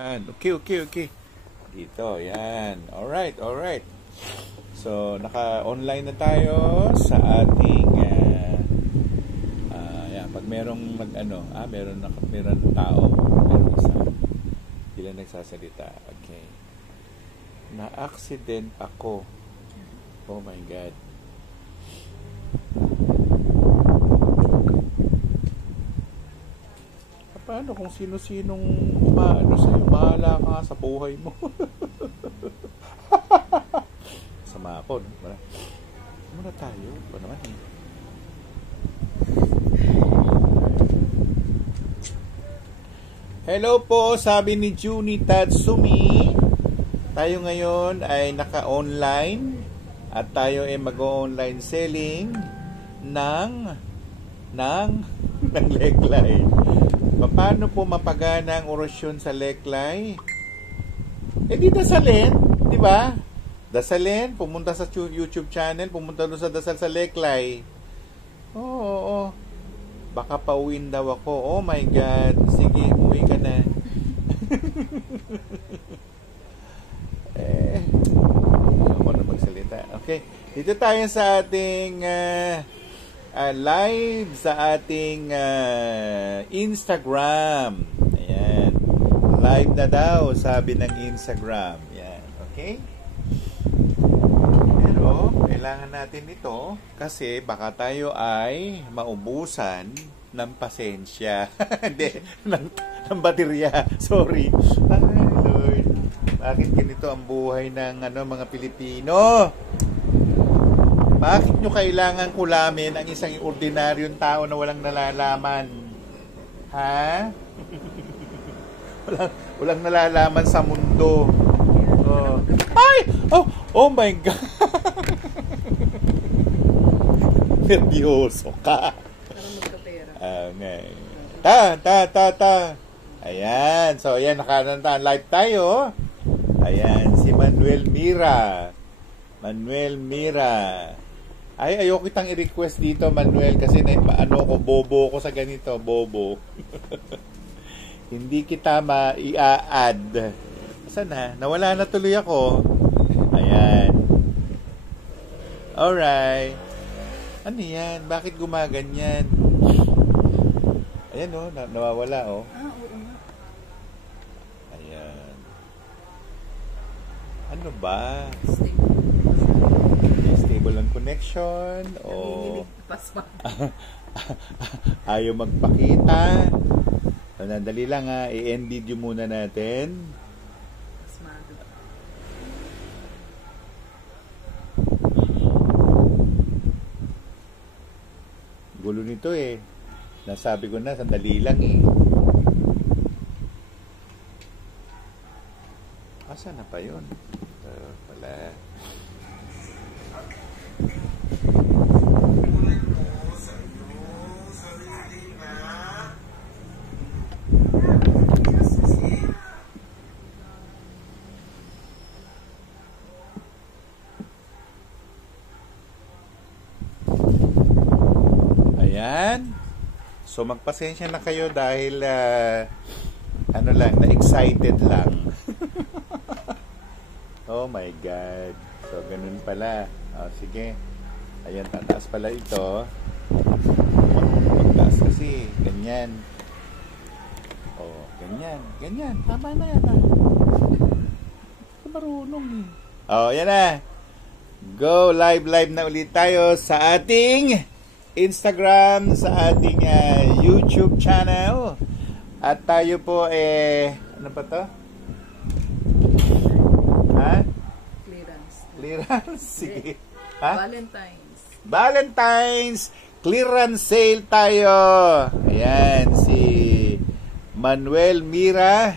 Okay, okay, okay. Dito, yan. Alright, alright. So, naka-online na tayo sa ating yan, pag merong meron tao, meron isa. Hindi lang nagsasalita. Okay. Na-accident ako. Oh my God. Paano kung sino-sinong umaano sa'yo? Mahala ka sa buhay mo. Sama ako. Muna tayo. Ba naman eh. Hello po, sabi ni Juni Tatsumi. Tayo ngayon ay naka-online at tayo ay mag-online selling ng leglay. Paano po mapagana ang orasyon sa leglay? Di dasalin, di ba? Dasalin, pumunta sa YouTube channel, pumunta doon sa dasal sa leglay. Oo. Baka pauwin daw ako. Oh my God. Sige, umuwi ka na. Ako na magsalita. Okay. Dito tayo sa ating live sa ating Instagram. Ayan. Live na daw, sabi ng Instagram. Ayan. Okay? Pero, kailangan natin ito kasi baka tayo ay maubusan ng pasensya. Hindi, ng baterya. Sorry. Ay, Lord. Bakit ganito ang buhay ng mga Pilipino? Bakit nyo kailangan kulamin ang isang ordinaryong tao na walang nalalaman? Ha? walang nalalaman sa mundo. Oh. Ay! Oh my God! Nervyoso ka. Parang magkapera. Okay. Ta. Ayan. So, ayan. Live tayo. Ayan. Si Manuel Mira. Ay, ayoko kitang i-request dito, Manuel, kasi bobo ko sa ganito, bobo. Hindi kita i-add. Saan na? Nawala na tuloy ako. Ayan. Alright. Ano yan? Bakit gumaganyan? Ayan, nawawala, Oo nga. Ayan. Ano ba? Stable ang connection o ayaw magpakita. So, nandali lang i-end video muna natin. Gulo nito eh. Nasabi ko na, sandali lang eh. Asa na pa yun? Pala. Ayan. So magpasensya na kayo dahil na-excited lang. Oh my God. So ganun pala. Sige. Ayan, tataas pala ito. Magtaas kasi. Ganyan. Ganyan. Tama na yan. Marunong eh. Yan na. Go, live na ulit tayo sa ating Instagram, sa ating YouTube channel. At tayo po ano pa to? Ha? Clearance? Sige. Ha? Valentine's clearance sale tayo. Ayan, si Manuel Mira.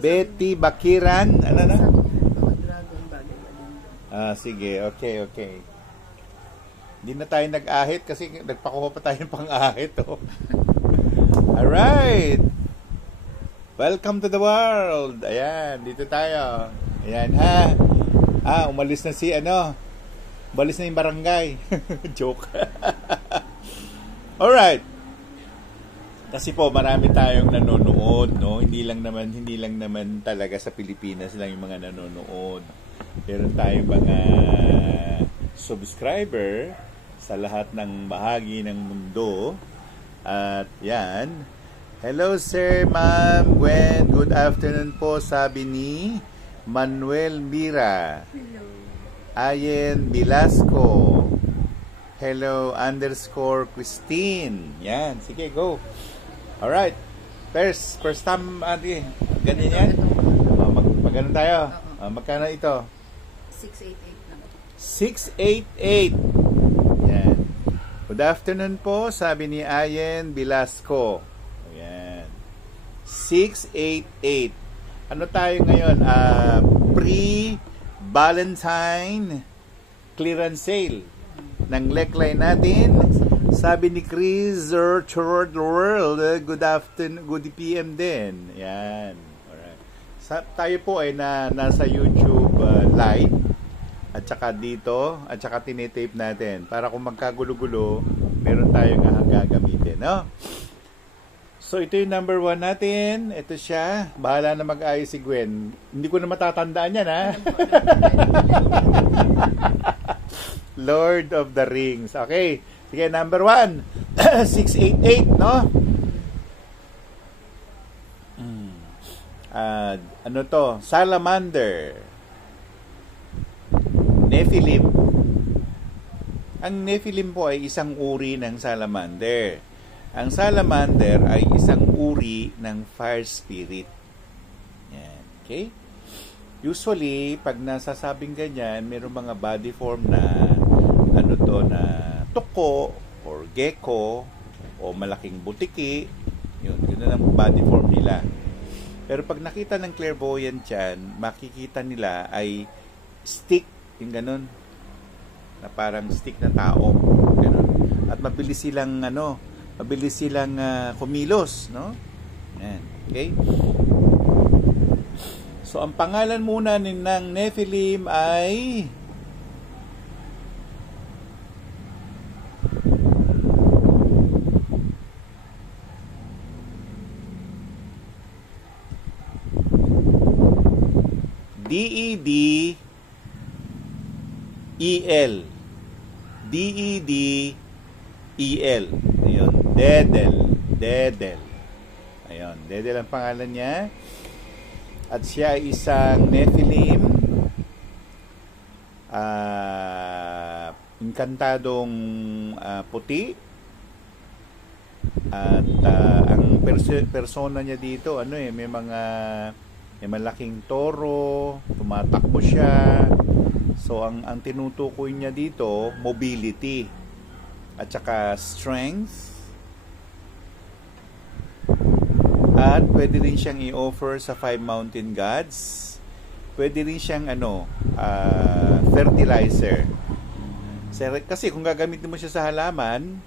Betty Bakiran. Ano na? Sige. Okay. Hindi na tayo nag-ahit kasi nagpakuha pa tayo ng pang-ahit. Alright. Welcome to the world. Ayan, dito tayo. Ayan, umalis na umalis na yung barangay. Joke. Alright. Kasi po marami tayong nanonood, no? Hindi lang naman talaga sa Pilipinas lang yung mga nanonood. Meron tayong mga subscriber sa lahat ng bahagi ng mundo. At yan. Hello sir, ma'am, Gwen. Good afternoon po, sabi ni Manuel Mira. Hello. Ayen Velasco. Hello _ Christine. Yan, sige, go. Alright. First time, ganyan yan. Magkano tayo? Magkano ito? 688 lang. 688. Yan. Good afternoon po, sabi ni Ayen Velasco. Yan. 688. Ano tayo ngayon? Pre-Valentine clearance sale ng neckline natin. Sabi ni Chris Third World, good afternoon, good PM din. Yan. Alright. Tayo po ay nasa YouTube live at saka dito at saka tinitape natin para kung magkagulo-gulo, meron tayong gagamitin, no? So ito yung number 1 natin. Ito siya. Bahala na mag-ayos si Gwen. Hindi ko na matatandaan yan, ha? Lord of the Rings. Okay. Sige, number 1. 688, no? Ano to? Salamander. Nephilim. Ang Nephilim po ay isang uri ng salamander. Ang salamander ay isang uri ng fire spirit. Yan. Okay? Usually, pag nasasabing ganyan, mayroong mga body form na na tuko or gecko o malaking butiki. Yun na ang body form nila. Pero pag nakita ng clairvoyant yan, makikita nila ay stick, yung ganun, na parang stick na tao. Ganun. At mabilis silang kumilos, no? Yan. Okay? So, ang pangalan muna ng Nephilim ay D-E-D-E-L. D-E-D-E-L. Ayun. Dedel. Ayun. Dedel ang pangalan niya. At siya ay isang Nephilim. Inkantadong puti. At ang persona niya dito, may malaking toro, tumatakbo siya. So ang tinutukoy niya dito, mobility at saka strength. At pwede rin siyang i-offer sa 5 mountain gods. Pwede rin siyang fertilizer. Kasi kung gagamitin mo siya sa halaman,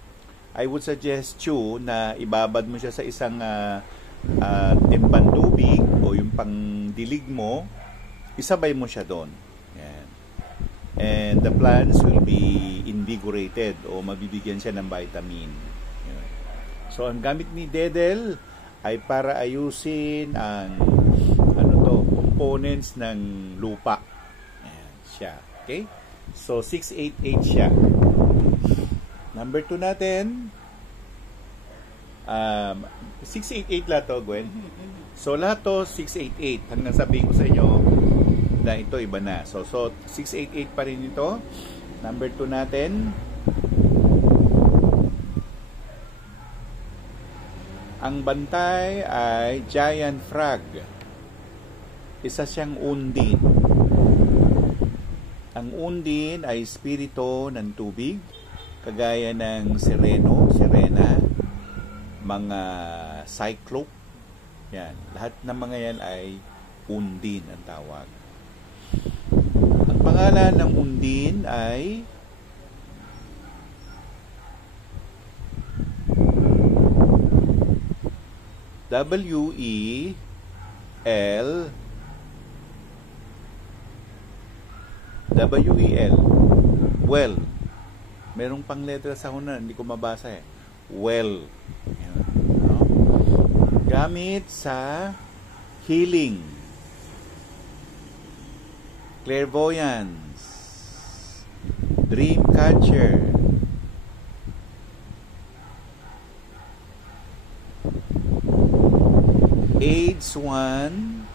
I would suggest you na ibabad mo siya sa isang timbang tubig o yung pangdilig mo, isabay mo siya doon. Yan. And the plants will be invigorated o mabibigyan siya ng vitamin. Yan. So ang gamit ni Dedel ay para ayusin ang components ng lupa. Yan siya. Okay? So 688 siya. Number 2 natin. 688 lahat to, Gwen. So lahat to 688. Hanggang sabihin ko sa inyo na ito iba na. So 688 pa rin ito. Number 2 natin. Ang bantay ay giant frog. Isa siyang undin. Ang undin ay espiritu ng tubig, kagaya ng sirena, mga cyclope. Yan. Lahat ng mga yan ay undin ang tawag. Ang pangalan ng undin ay W-E-L. Well. Merong pang letra sa una, hindi ko mabasa eh. Well. Yan. No? Gamit sa healing, clairvoyance, dream catcher, aids one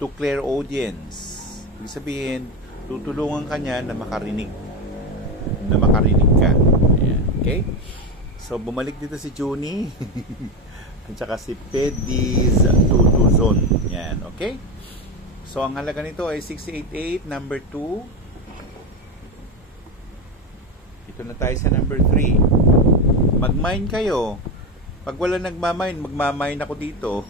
to clairaudience. Ibig sabihin, tutulungan ka niya na makarinig ka. Ayan, okay? So, bumalik dito si Junie at saka si Pediz Tutuzon. Yan, okay? So, ang halaga nito ay 688, number 2. Dito na tayo sa number 3. Mag-mine kayo. Pag wala nagmamine, magmamine ako dito.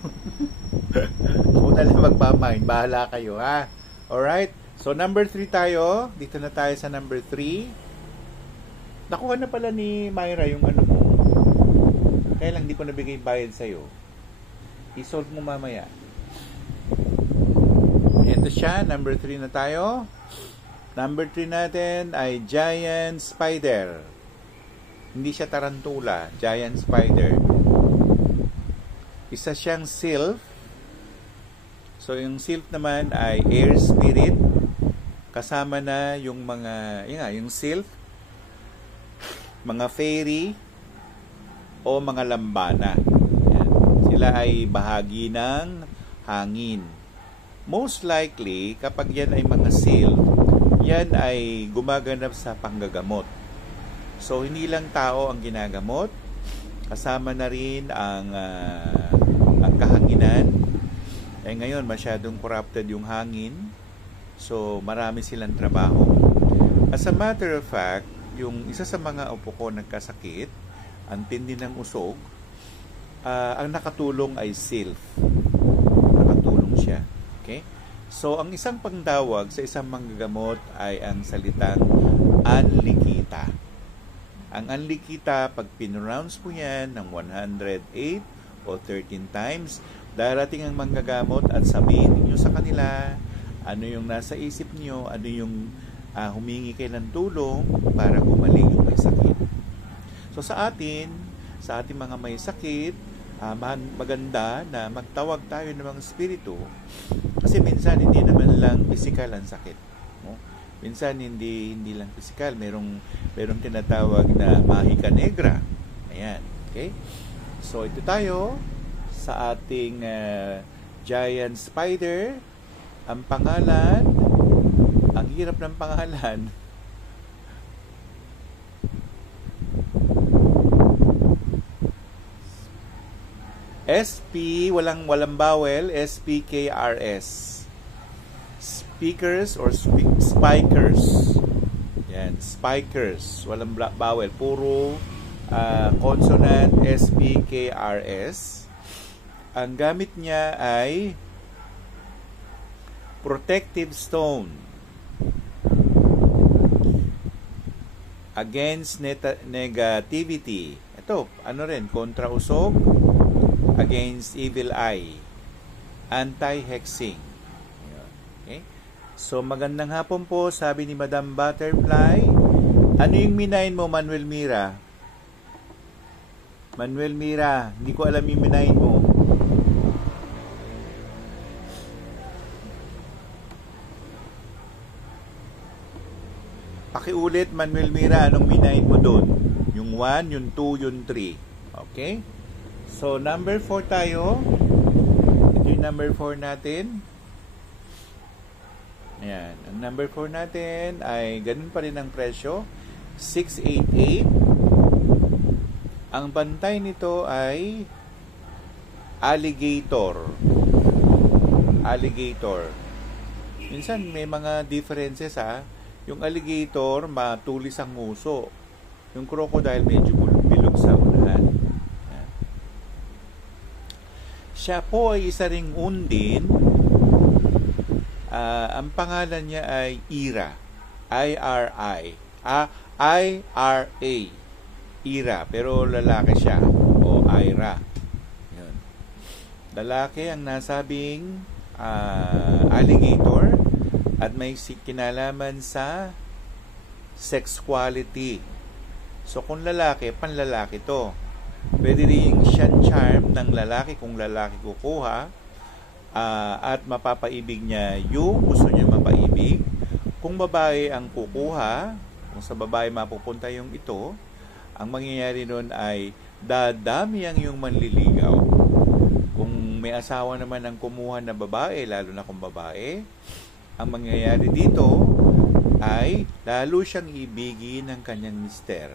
Ako na lang magmamine. Bahala kayo, ha? Alright? So, number 3 tayo. Dito na tayo sa number 3. Nakuha na pala ni Myra yung ano mo. Kaya lang, di ko nabigay bayad sa'yo. I-solve mo mamaya. Ito siya. Number 3 na tayo. Number 3 natin ay giant spider. Hindi siya tarantula. Giant spider. Isa siyang sylph. So, yung sylph naman ay air spirit. Kasama na yung mga, yung sylph, mga fairy, o mga lambana. Yan. Sila ay bahagi ng hangin. Most likely, kapag yan ay mga sylph, yan ay gumaganap sa panggagamot. So, hindi lang tao ang ginagamot. Kasama na rin ang kahanginan. Ngayon, masyadong corrupted yung hangin. So, marami silang trabaho. As a matter of fact, yung isa sa mga upo ko nagkasakit, ang tindi ng usog, ang nakatulong ay sylph. Nakatulong siya. Okay? So, ang isang pangtawag sa isang manggagamot ay ang salitang anlikita. Ang anlikita, pag pinronounce mo yan ng 108 o 13 times, darating ang manggagamot at sabihin niyo sa kanila ano yung nasa isip niyo, ano yung humingi kayo ng tulong para gumaling yung may sakit. So sa ating mga may sakit, maganda na magtawag tayo ng mga espiritu kasi minsan hindi naman lang physical ang sakit. No? Minsan hindi lang physical, merong tinatawag na mahika negra. Ayan, okay? So ito tayo sa ating giant spider. Ang pangalan, ang hirap ng pangalan. SP, walang bawel, SPKRS. Speakers or spikers. Yan, spikers, walang bawel, puro consonant, SPKRS. Ang gamit niya ay protective stone against negativity. Ito, kontra usog, against evil eye, anti-hexing. Okay? So, magandang hapon po, sabi ni Madam Butterfly. Ano yung minayin mo, Manuel Mira? Manuel Mira, hindi ko alam yung minayin mo. Pakiulit, Manuel Mira, anong minayin mo doon? Yung 1, yung 2, yung 3. Okay? So, number 4 tayo. Ito yung number 4 natin. Ayan. Ang number 4 natin ay ganun pa rin ang presyo. 688. Ang bantay nito ay alligator. Alligator. Minsan may mga differences Yung alligator, matulis ang nguso. Yung crocodile, medyo bilog sa unahan. Yan. Siya po ay isa ring undin. Ang pangalan niya ay Ira. I-R-I. I-R-A. Ira. Pero lalaki siya. O Ira. Yun. Lalaki ang nasabing alligator. At may kinalaman sa sexuality. So, kung lalaki, panlalaki to. Pwede rin siyang charm ng lalaki kung lalaki kukuha, at mapapaibig niya yung gusto niya mapaibig. Kung babae ang kukuha, kung sa babae mapupunta yung ito, ang mangyayari nun ay dadami ang yung manliligaw. Kung may asawa naman ang kumuha na babae, lalo na kung babae, ang mangyayari dito ay lalo siyang ibigin ng kanyang mister.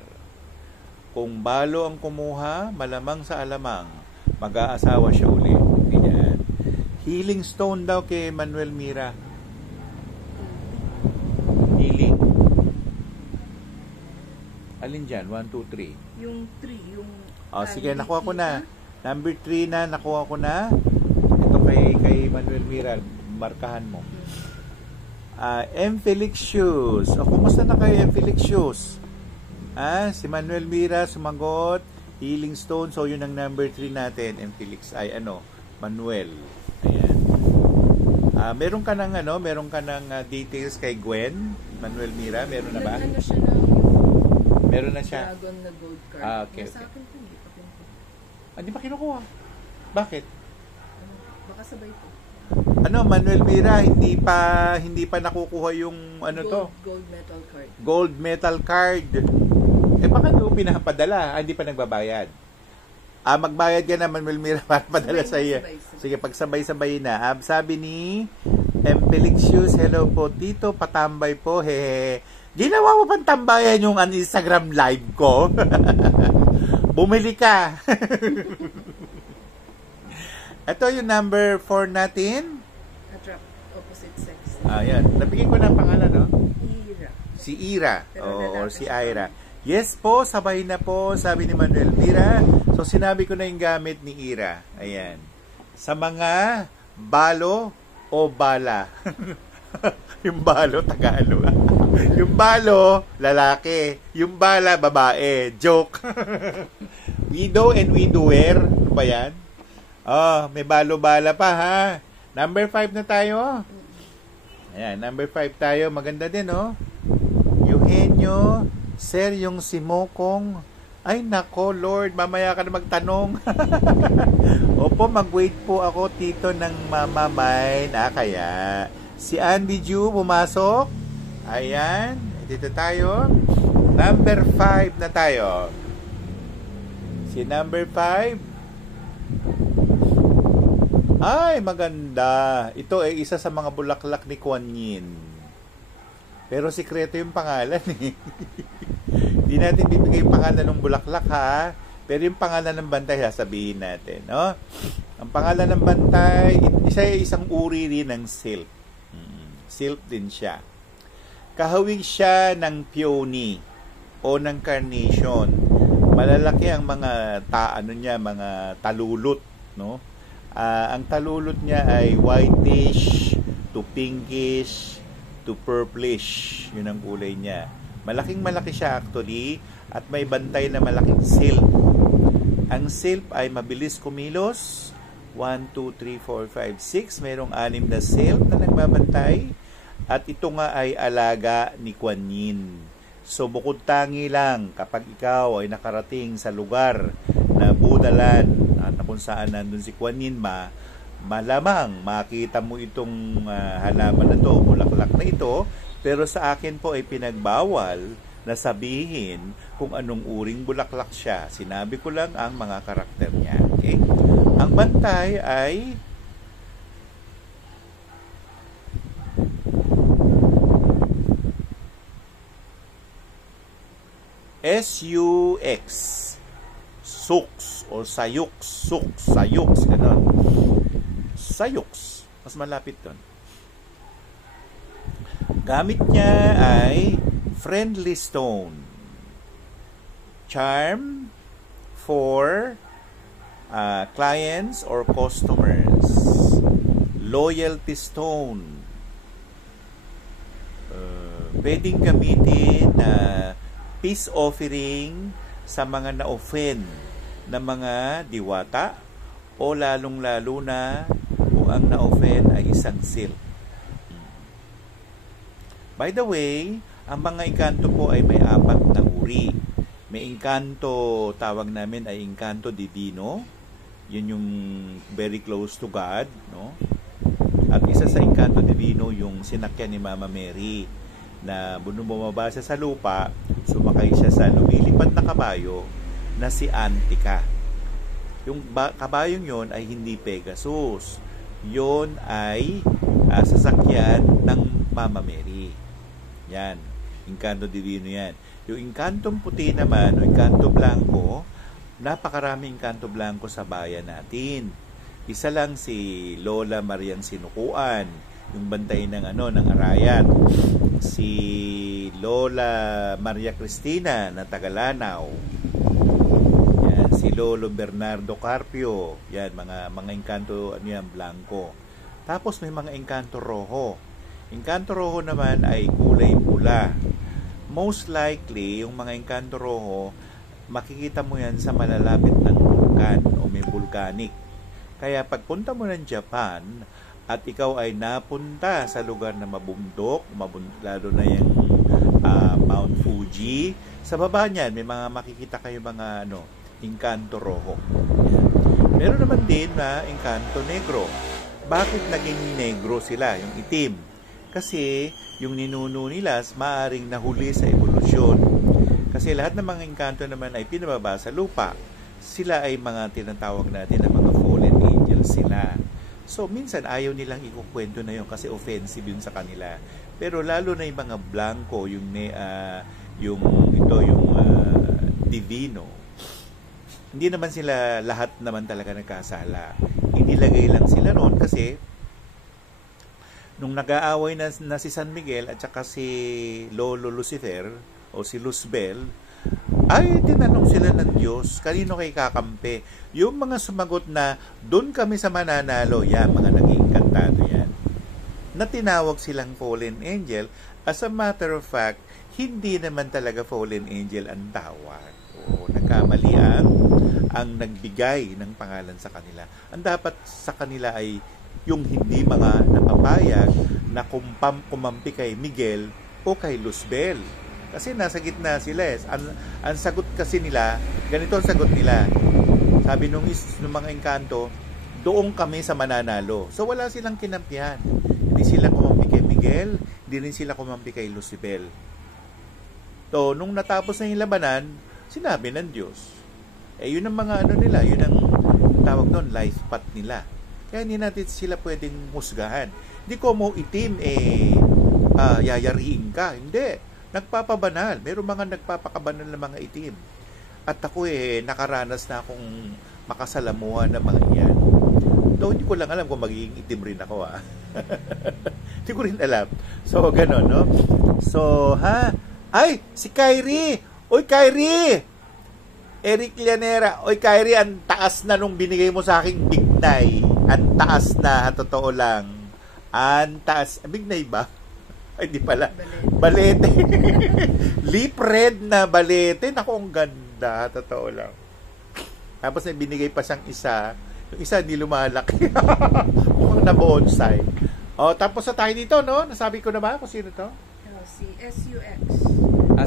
Kung balo ang kumuha, malamang sa alamang, mag-aasawa siya uli. Ganyan. Healing stone daw kay Manuel Mira. Healing. Alin dyan? 1, 2, 3. Yung 3, yung... Sige, nakuha ko na. Number 3 na, nakuha ko na. Ito kay Manuel Mira. Markahan mo. M. Felicius. Kumusta na kayo, M. Felicius? Si Manuel Mira sumagot. Healing stone. So, yun ang number 3 natin. M. Felix. Manuel. Ayan. Meron ka ng details kay Gwen? Manuel Mira, meron na ba? Ano siya na meron na siya. Dragon na gold card. Okay. Sa akin po, hindi pa pinto. Hindi pa kinukuha. Bakit? Baka sabay po. Manuel Mira, hindi pa nakukuha yung Gold metal card. Gold metal card. Baka nyo pinapadala. Hindi pa nagbabayad. Magbayad ka na, Manuel Mira, para padala sa iyo. Sige, pagsabay-sabay na. Sabi ni M. Felicius, hello po, Tito, patambay po, hehe. Ginawa mo pang tambayan yung Instagram live ko. Bumili ka. Ito yung number 4 natin. Attract opposite sex. Yan. Nabigyan ko na ang pangalan, no? Ira. Si Ira. Or si Ira. Yes po, sabay na po, sabi ni Manuel Mira. So, sinabi ko na yung gamit ni Ira. Ayan. Sa mga balo o bala. Yung balo, Tagalog. Yung balo, lalaki. Yung bala, babae. Joke. Widow and widower. Ano ba yan? May balo-bala pa, ha? Number 5 na tayo. Ayan, number 5 tayo. Maganda din, Eugenio, Sir, yung si Mokong. Ay, nako, Lord, mamaya ka na magtanong. Opo, mag-wait po ako, Tito, ng Mama Mine. Kaya, si Andy Ju, pumasok. Ayan, dito tayo. Number 5 na tayo. Si number 5. Ay, maganda. Ito ay isa sa mga bulaklak ni Kuan Yin. Pero sikreto yung pangalan, Hindi natin bibigay yung pangalan ng bulaklak, ha? Pero yung pangalan ng bantay, sasabihin natin, no? Ang pangalan ng bantay, isang uri rin ng silk. Silk din siya. Kahawig siya ng peony o ng carnation. Malalaki ang mga mga talulot, no? Ang talulot niya ay whitish to pinkish to purplish. Yun ang kulay niya. Malaking-malaki siya actually at may bantay na malaking silk. Ang silk ay mabilis kumilos. 1, 2, 3, 4, 5, 6. Mayroong 6 na silk na nagbabantay. At ito nga ay alaga ni Kuan Yin. So bukod tangi lang kapag ikaw ay nakarating sa lugar na budalan at kung saan nandun si Kuan Yin, malamang makita mo itong halaman na to, bulaklak na ito. Pero sa akin po ay pinagbawal na sabihin kung anong uring bulaklak siya. Sinabi ko lang ang mga karakter niya. Okay? Ang bantay ay SUX. Sux o sayux. Sux, sayux. Ganon. Sayux. Mas malapit doon. Gamit niya ay friendly stone. Charm for clients or customers. Loyalty stone. Pwedeng gamitin na peace offering sa mga na-offend na mga diwata o lalong-lalo na kung ang na-offend ay isang silk. By the way, ang mga engkanto po ay may 4 na uri. May Encanto, tawag namin ay Encanto Divino. Yun yung very close to God, no? At isa sa Encanto Divino yung sinakyan ni Mama Mary na bumaba siya sa lupa, sumakay siya sa lumilipad na kabayo na si Antica. Yung kabayong yon ay hindi Pegasus. Yon ay sasakyan ng Mama Mary. Yan, Encanto Divino yan. Yung Encantong puti naman, o Encanto Blanco, napakarami Encanto Blanco sa bayan natin. Isa lang si Lola Marian Sinukuan, yung bantay ng ng Arayat. Si Lola Maria Cristina na Tagalanaw. Yan, si Lolo Bernardo Carpio. Yan, mga Encanto Blanco. Tapos may mga Encanto Rojo. Encanto Rojo naman ay kulay pula. Most likely, yung mga Encanto Rojo, makikita mo yan sa malalapit ng vulkan o may volcanic. Kaya pagpunta mo ng Japan at ikaw ay napunta sa lugar na mabundok, lalo na yung Mount Fuji, sa baba niyan may mga makikita kayo mga Encanto Rojo. Meron naman din na Encanto Negro. Bakit naging negro sila, yung itim? Kasi yung ninuno nila maaring nahuli sa evolusyon. Kasi lahat ng mga engkanto naman ay pinababa sa lupa. Sila ay mga tinatawag natin na mga fallen angels sila. So, minsan ayaw nilang ikukwento na yun kasi offensive yun sa kanila. Pero lalo na yung mga blanco, yung divino. Hindi naman sila lahat naman talaga nagkasala. Inilagay lang sila noon kasi nung nag-aaway na si San Miguel at saka si Lolo Lucifer o si Luzbel, ay tinanong sila ng Diyos, kanino kay kakampi? Yung mga sumagot na, doon kami sa mananalo, yan, mga naging kantado yan, na tinawag silang fallen angel. As a matter of fact, hindi naman talaga fallen angel ang tawag. O, nagkamali ang nagbigay ng pangalan sa kanila. Ang dapat sa kanila ay yung hindi mga napapayag na kumampi kay Miguel o kay Luzbel. Kasi nasa gitna sila eh. Ang sagot kasi nila, ganito ang sagot nila. Sabi nung mga engkanto, doon kami sa mananalo. So wala silang kinampihan. Hindi sila kumampi kay Miguel, hindi rin sila kumampi kay Luzbel. So nung natapos na yung labanan, sinabi ng Diyos. Yun ang mga nila, yun ang tawag doon, life path nila. Kaya hindi natin sila pwedeng husgahan. Hindi ko mo itim, yayariin ka. Hindi. Nagpapabanal. Meron mga nagpapakabanal ng mga itim. At ako nakaranas na akong makasalamuhan ng mga iyan. Though hindi ko lang alam kung magiging itim rin ako. Hindi ko rin alam. So, gano'n, no? So, ay, si Kyrie! Oy, Kyrie! Eric Llanera. Oy, Kyrie, ang taas na nung binigay mo sa aking bignay. Ang taas na, totoo lang. Ang taas. Bignay ba? Ay, di pala. Balete. Lip red na balete. Naku, ang ganda. Totoo lang. Tapos may binigay pa siyang isa. Yung isa hindi lumalaki. Mukhang na-bonsai. Tapos na tayo dito, no? Nasabi ko na ba kung sino to? Si SUX.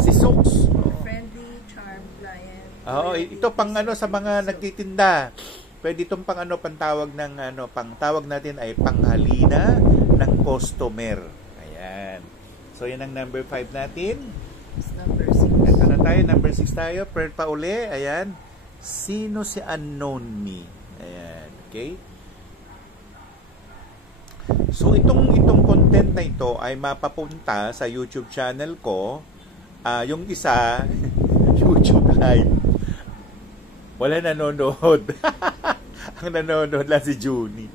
Si Sux. Friendly, charmed client. Ito pang sa mga nagtitinda. Pwede itong pangtawag ng pangtawag natin ay panghalina ng customer. Ayan. So, yan ang number 5 natin. It's number 6. Ito na tayo, number 6 tayo. Per pa uli. Ayan. Sino si unknown me? Ayan. Okay? So, itong content na ito ay mapapunta sa YouTube channel ko. Yung isa, YouTube live. Wala nanonood. Ang nanonood lang si Junie.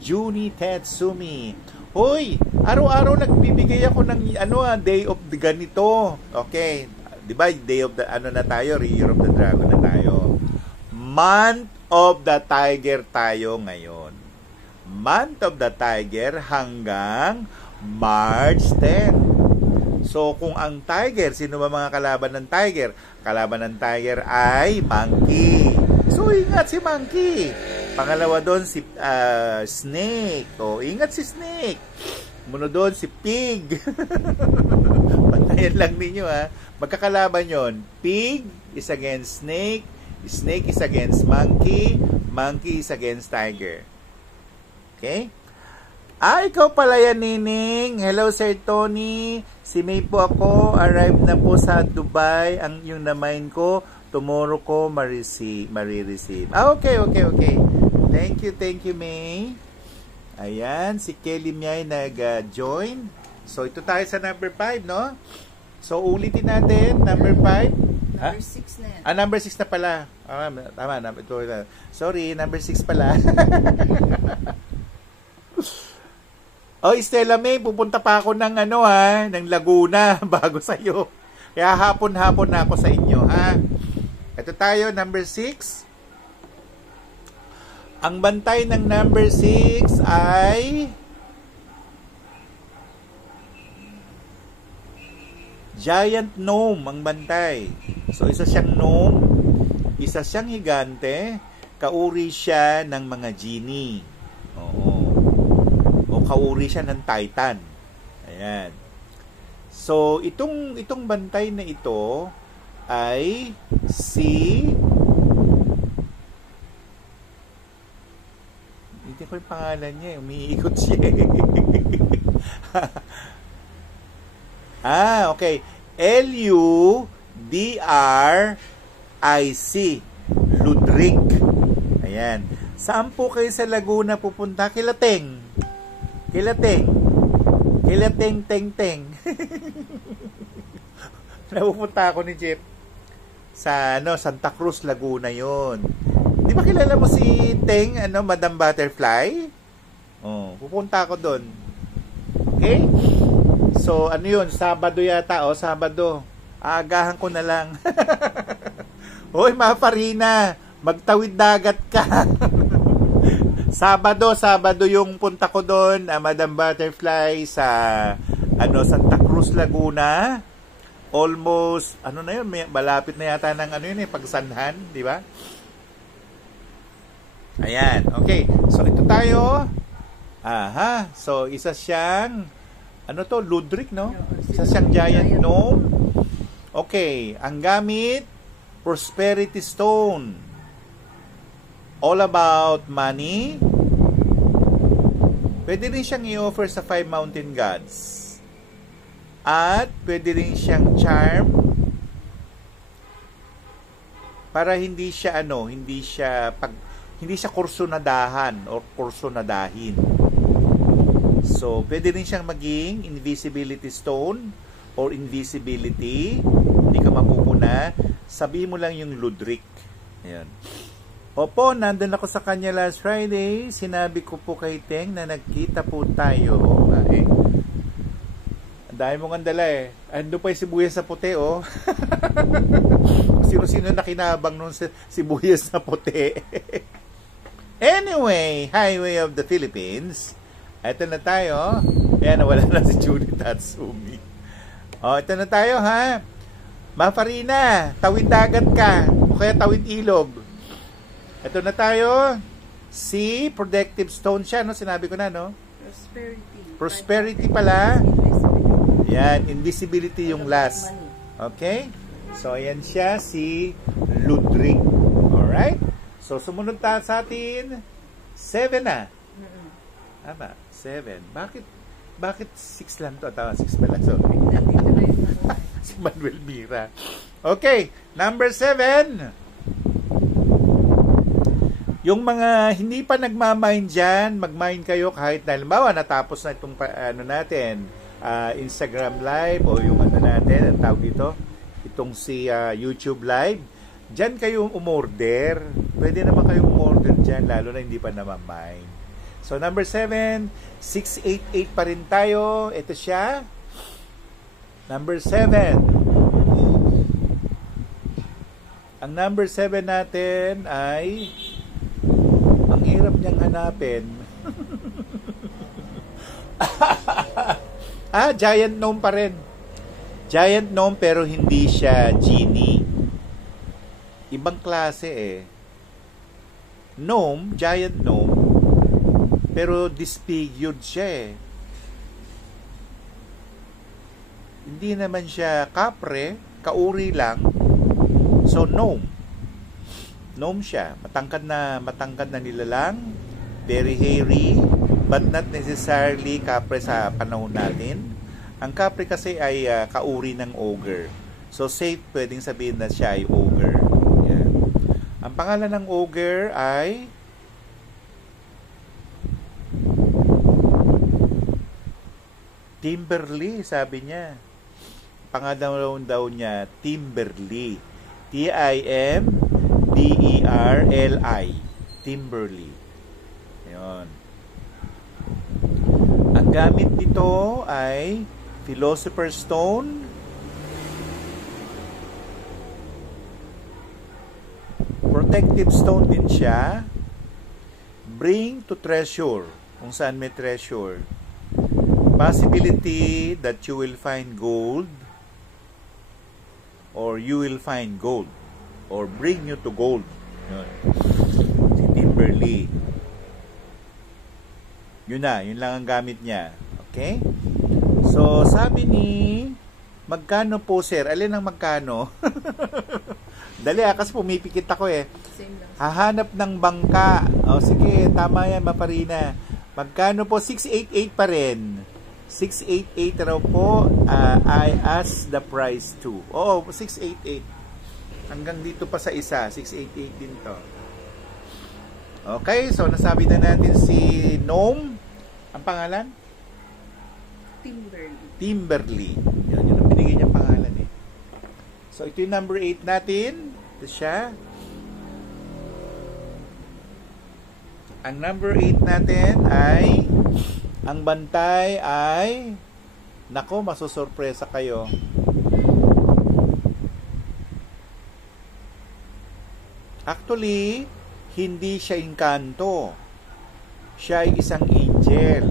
Junie Tetsumi. Hoy, araw-araw nagbibigay ako ng day of the ganito. Okay. 'Di ba? Day of the na tayo, Year of the Dragon na tayo. Month of the Tiger tayo ngayon. Month of the Tiger hanggang March 10. So, kung ang Tiger, sino ba mga kalaban ng Tiger? Kalaban ng Tiger ay Monkey. So, ingat si Monkey. Pangalawa doon si Snake. Ingat si Snake. Sumunod doon si Pig. Bantayan lang ninyo ha. Magkakalaban yon. Pig is against snake. Snake is against monkey. Monkey is against tiger. Okay? Ikaw pala yan, Nining. Hello, Sir Tony. Si May po ako. Arrive na po sa Dubai. Yung na-mine ko. Tomorrow ko marireceive. Okay. Thank you, May. Ayan, si Kelly Miay nag-join. So, ito tayo sa number 5, no? So, ulitin natin, number 5. Number 6 na yan. Number 6 na pala. Tama, ito na. Sorry, number 6 pala. Stella May, pupunta pa ako ng ng Laguna bago sa'yo. Kaya hapon-hapon na ako sa inyo, ha? Ito tayo, number 6. Ang bantay ng number 6 ay giant gnome ang bantay. So, isa siyang gnome, isa siyang higante, kauri siya ng mga genie. O kauri siya ng Titan. Ayan. So, itong bantay na ito ay si... Hindi ko yung pangalan niya. Umiikot siya. Okay. Ludric. Ludric. Ayan. Saan po kayo sa Laguna pupunta? Kilateng. Teng. Napupunta ako ni Jeff sa Santa Cruz, Laguna yon. Di ba kilala mo si Teng, Madam Butterfly? Pupunta ako doon. Okay? So, yun? Sabado yata, Sabado. Aagahan ko na lang. Hoy, Mafarina, magtawid dagat ka. Sabado yung punta ko doon, Madam Butterfly sa Santa Cruz, Laguna. Almost, na yun, malapit na yata ng Pagsanhan, di ba? Ayan, okay. So, ito tayo. So, isa siyang, Ludric, no? Isa siyang giant gnome. Okay, ang gamit, Prosperity Stone. All about money. Pwede rin siyang i-offer sa 5 mountain gods. At pwede rin siyang charm para hindi siya hindi siya kursunadahan o kursunadahin. So, pwede rin siyang maging invisibility stone or invisibility. Hindi ka mapupuna. Sabihin mo lang yung Ludric. Ayan. Opo, nandun ako sa kanya last Friday. Sinabi ko po kay Teng na nagkita po tayo. Ang dami mong andala eh. Ando pa yung sibuyas sa puti, Sino-sino nakinabang nung sibuyas na puti. Anyway, Highway of the Philippines. Ito na tayo. Ayan, nawala na si Judy Tatsumi. Ito na tayo, ha? Mafarina, tawid dagat ka. O kaya tawid ilog. Ito na tayo. Si Protective Stone siya, Sinabi ko na, Prosperity pala. Ayan, invisibility yung last. Okay? So, ayan siya, si Ludric. Alright? So, sumunod tayo sa atin. 7 na. Tama, 7. Bakit 6 lang to? Tama, 6 pala. Sorry. Si Manuel Mira. Okay, number 7. Yung mga hindi pa nagmamine dyan, mag-mine kayo kahit na, halimbawa, natapos na itong natin, Instagram Live o yung natin, ang tawag dito, itong si YouTube Live. Diyan kayo umorder. Pwede naman kayong umorder dyan, lalo na hindi pa namamine. So, number 7, 688 pa rin tayo. Ito siya. Number 7. Ang number 7 natin ay ang hirap niyang hanapin. Giant gnome pa rin. Giant gnome pero hindi siya genie. Ibang klase eh. Gnome, giant gnome, pero disfigured siya eh. Hindi naman siya kapre, kauri lang. So, gnome. Gnome siya. Matangkad na nilalang. Very hairy, but not necessarily kapre sa panahon natin. Ang kapre kasi ay kauri ng ogre. So, safe pwedeng sabihin na siya ay ogre. Yan. Ang pangalan ng ogre ay Timberly, sabi niya. Pangalan daw niya, Timberly. Timberly. Timberly. Ayun. Ang gamit nito ay Philosopher's Stone, Protective Stone din siya, Bring to Treasure, kung saan may treasure, Possibility that you will find gold, or you will find gold, or bring you to gold. Yun. Si Timberly. Yun lang ang gamit niya. Okay? So, sabi ni, magkano po, sir? Alin ang magkano? Dali, kasi pumipikit ako eh. Same lang. Hahanap ng bangka. O, sige, tama yan, Maparina. Magkano po? 688 pa rin. 688 raw po. I ask the price too. Oo, 688. Hanggang dito pa sa isa. 688 din to. Okay, so nasabi na natin si Gnome. Ang pangalan? Timberly. Timberly. Yun ang binigay niyang pangalan eh. So, ito yung number 8 natin. Ito siya. Ang number 8 natin ay, ang bantay ay, nako, masusurpresa kayo. Actually, hindi siya engkanto. Siya ay isang angel.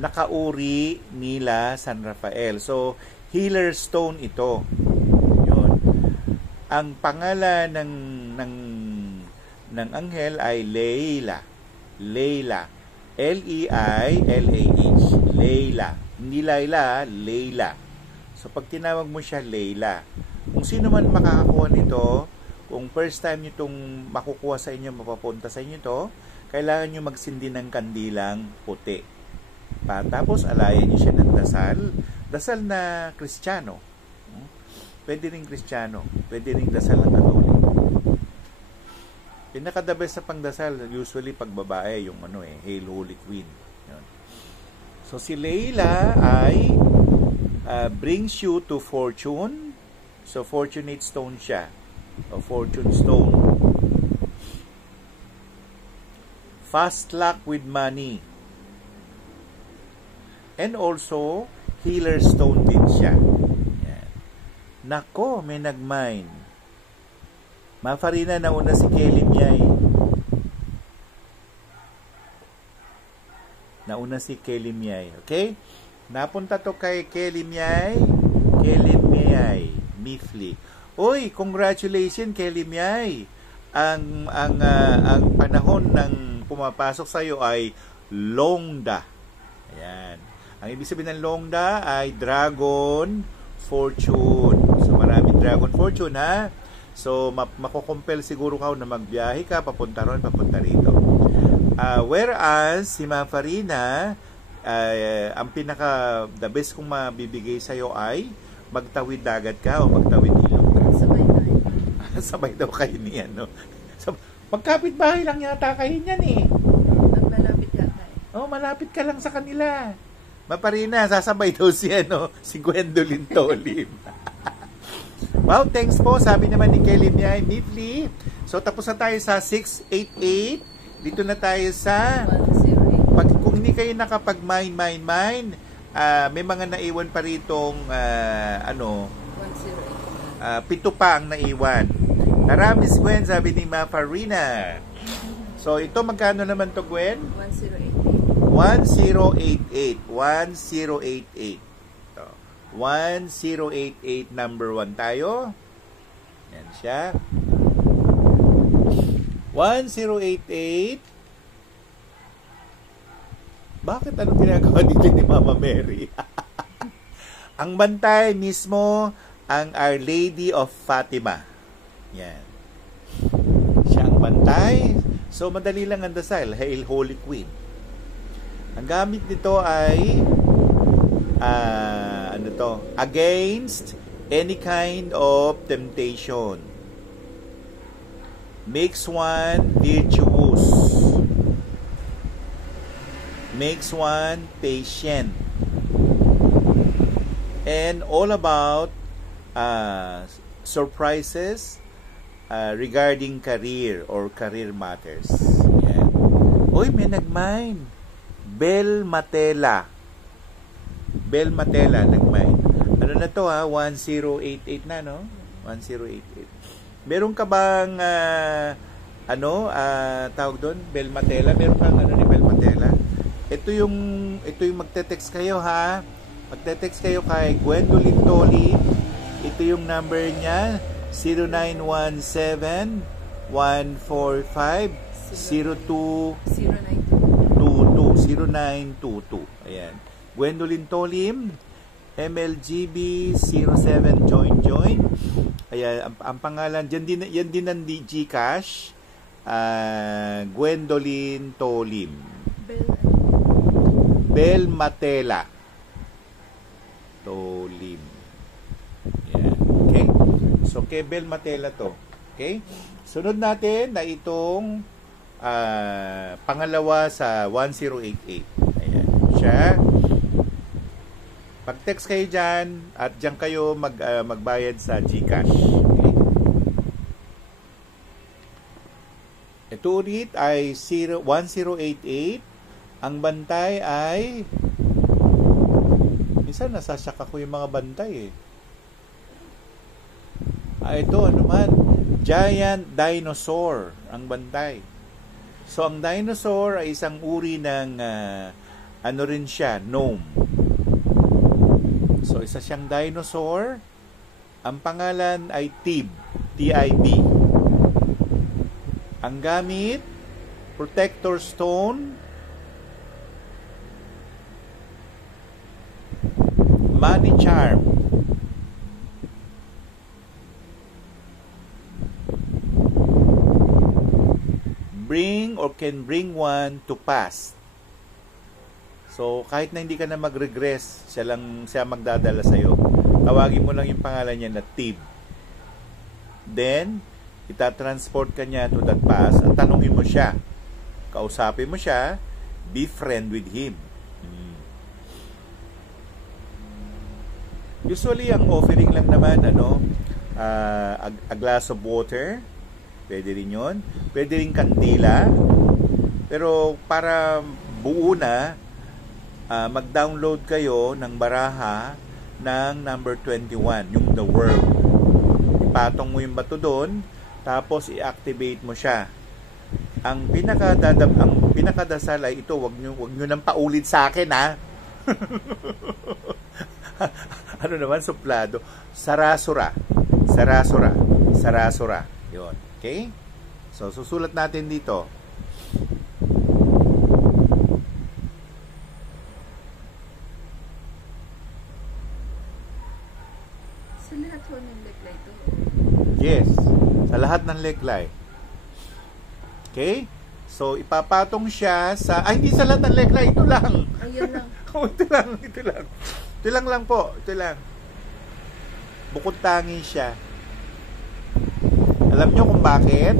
Nakauri nila San Rafael. So, healer stone ito. Yun. Ang pangalan ng anghel ay Leila. Leila. L-E-I-L-A-H. Leila. Hindi Laila, Leila. So, pag tinawag mo siya Leila, kung sino man makakakuha nito, kung first time nyo itong makukuha sa inyo, mapapunta sa inyo ito, kailangan nyo magsindi ng kandilang puti. Tapos, alayan nyo siya ng dasal. Dasal na Kristiyano. Pwede rin Kristiyano. Pwede rin dasal ng Katoliko. Pinaka-the best sa pangdasal, usually pag babae, yung Hail Holy Queen. Yun. So, si Leila ay brings you to fortune. So, fortunate stone siya. O fortune stone. Fast luck with money. And also, healer stone din siya. Yan. Nako, may nag-mine. Mafarina, nauna si Kelly Miay. Nauna si Kelly Miay. Okay? Napunta to kay Kelly Miay. Kelly Miay. Mifli. Uy, congratulations Kelly Miay. Ang panahon ng pumapasok sa iyo ay Longda. Ayan. Ang ibig sabihin ng Longda ay Dragon Fortune. So maraming Dragon Fortune ha. So makokompel siguro ka na magbiyahe ka papunta ron, papunta rito. Whereas si Mafarina, ang pinaka the best kong mabibigay sa iyo ay magtawid dagat ka o magtawid ilog. Sabay tayo. Sabay daw kayo niyan, no? Magkapit bahay lang yata kayo niyan eh. Malapit ka tayo. Oh, malapit ka lang sa kanila. Maparina, sasabay daw si Gwendolyn Tolim. Wow, thanks po. Sabi naman ni Kelly Miay, Mifli. So, tapos na tayo sa 688. Dito na tayo sa 108. kung hindi kayo nakapag-mine, may mga naiwan pa ritong 108. 7 pa ang naiwan. Tara, Miss Gwen, sabi ni Mafarina. So, ito magkano naman to, Gwen? 1088. 1088. 1088 number 1 tayo. Yan siya. 1088. Bakit anong ginagawa dito ni Mama Mary? Ang bantay mismo, ang Our Lady of Fatima. Yan. Siya ang bantay. So, madali lang ang dasal. Hail Holy Queen. Ang gamit nito ay against any kind of temptation. Makes one virtuous. Makes one patient. And all about surprises regarding career or career matters. Yan. Uy, may nag-mine. Bel Matela. Bel Matela nag-mine. Ano na to 1088 na, no? 1088. Meron ka bang tawag doon? Bel Matela? Meron kang ni Bel Matela? Ito yung magte-text kayo, ha? Magte-text kayo kay Gwendolyn Toli. Ito yung number niya, 0917-145-0222. Ayan. Gwendolyn Tolim, MLGB 07 join. Ayan, ang pangalan, yan din ang Gcash, Gwendolyn Tolim. Bel Matela. Tolim. Yan. Okay? So, kay Bel Matela to. Okay? Sunod natin na itong pangalawa sa 1088. Ayan. Siya. Pag-text kayo dyan at dyan kayo magbayad sa Gcash. Okay? Ito ulit ay 1088. Ang bantay ay minsan nasasyak ako yung mga bantay ito naman, giant dinosaur ang bantay. So ang dinosaur ay isang uri ng rin siya, gnome. So isa siyang dinosaur. Ang pangalan ay Tib, T-I-B. Ang gamit, protector stone, money charm. Bring or can bring one to pass. So, kahit na hindi ka na mag-regress, siya magdadala sa'yo. Tawagin mo lang yung pangalan niya na Tib. Then, itatransport ka niya to that pass at tanungin mo siya. Kausapin mo siya, be friend with him. Usually, ang offering lang naman, a glass of water. Pwede rin yun. Pwede rin kandila. Pero para buo na, mag-download kayo ng baraha ng number 21, yung The World. Ipatong mo yung bato doon, tapos i-activate mo siya. Ang pinakadasal ay ito, wag nyo nang paulit sa akin, ha? Ano naman, suplado. Sarasura. Yun. Okay? So, susulat natin dito. Sa lahat po ng leklay ito? Yes. Sa lahat ng leklay. Okay? So, ipapatong siya sa... Ay, hindi sa lahat ng leklay. Ito lang. Ayun lang. Ito lang. Ito lang po. Ito lang. Bukod tangi siya. Alam nyo kung bakit?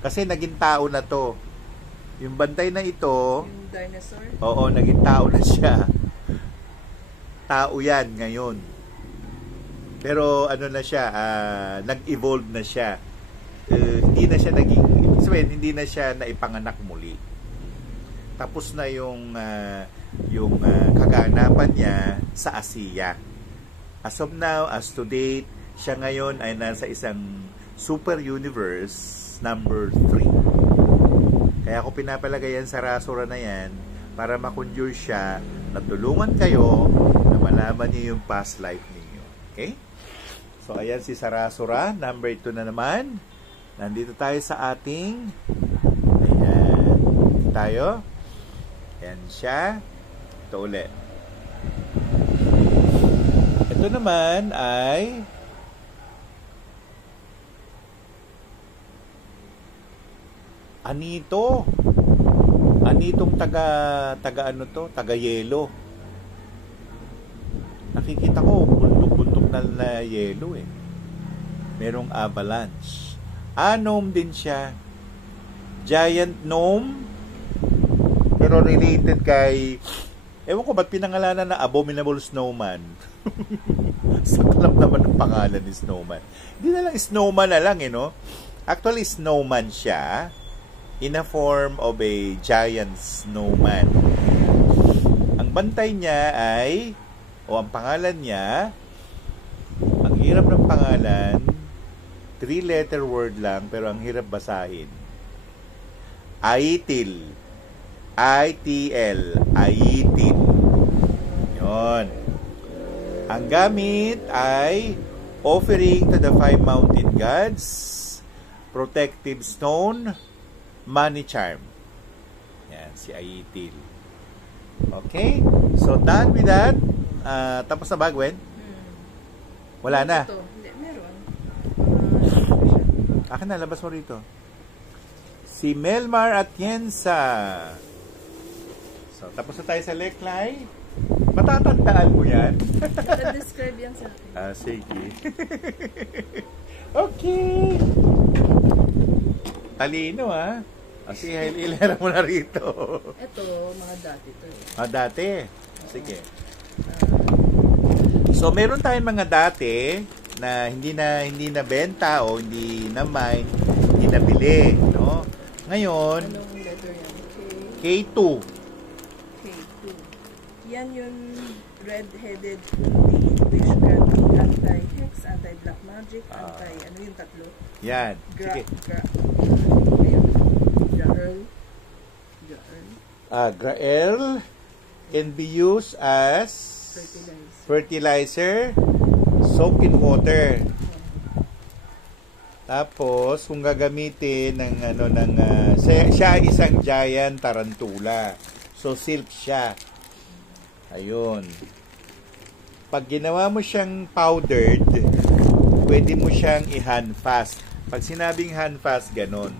Kasi naging tao na to. Yung bantay na ito... Yung dinosaur? Oo, naging tao na siya. Tao yan ngayon. Pero ano na siya, nag-evolve na siya. Hindi na siya hindi na siya naipanganak muli. Tapos na yung kaganapan niya sa Asia. As of now, as to date, siya ngayon ay nasa isang super universe number 3. Kaya ako pinapalagay yan sa rasura na yan para makonjure siya na tulungan kayo na malaman niyo yung past life ninyo. Okay? So, ayan si Sarasura. Number 2 na naman. Nandito tayo sa ating ayan. Tayo. Ayan siya. Ito ulit. Ito naman ay Anito. Anitong taga ano to? Taga yelo. Nakikita ko buntok-buntok na yelo eh. Merong avalanche. Gnome din siya. Giant gnome. Pero related kay ewan ko ba't pinangalanan na Abominable Snowman. Saklap naman ang pangalan ni Snowman. Hindi na lang Snowman na lang eh, no? Actually, Snowman siya in a form of a giant snowman. Ang bantay niya ay, o ang pangalan niya, ang hirap ng pangalan, 3-letter word lang, pero ang hirap basahin. Aitil. I-T-L. Aitil. Yun. Ang gamit ay offering to the 5 mountain gods, protective stone, money charm. Yan, si Aitil. Okay? So, done with that. Tapos na ba, Gwen? Wala na. Ito. Hindi, meron. Akin na, labas mo rito. Si Melmar Atienza. So, tapos na tayo sa Leklay. Matatandaan mo yan. Describe yan sa akin. Sige. Okay. Talino, ha? Sige, ilera mo na rito. Ito, mga dati to eh. Dati. Sige. So, meron tayong mga dati na hindi na benta o hindi na mine, hindi na bili, no? Ngayon, Anong letter yan? K2. K2. Yan yung red-headed wish granting anti-hex, anti-black magic, ano yung tatlo? Yan. Sige. Grael can be used as fertilizer, soak in water. Tapos kung gagamitin ng siya isang giant tarantula. So silk siya. Ayun. Pag ginawa mo siyang powdered, pwede mo siyang i-hand fast. Pag sinabing hand fast, ganon.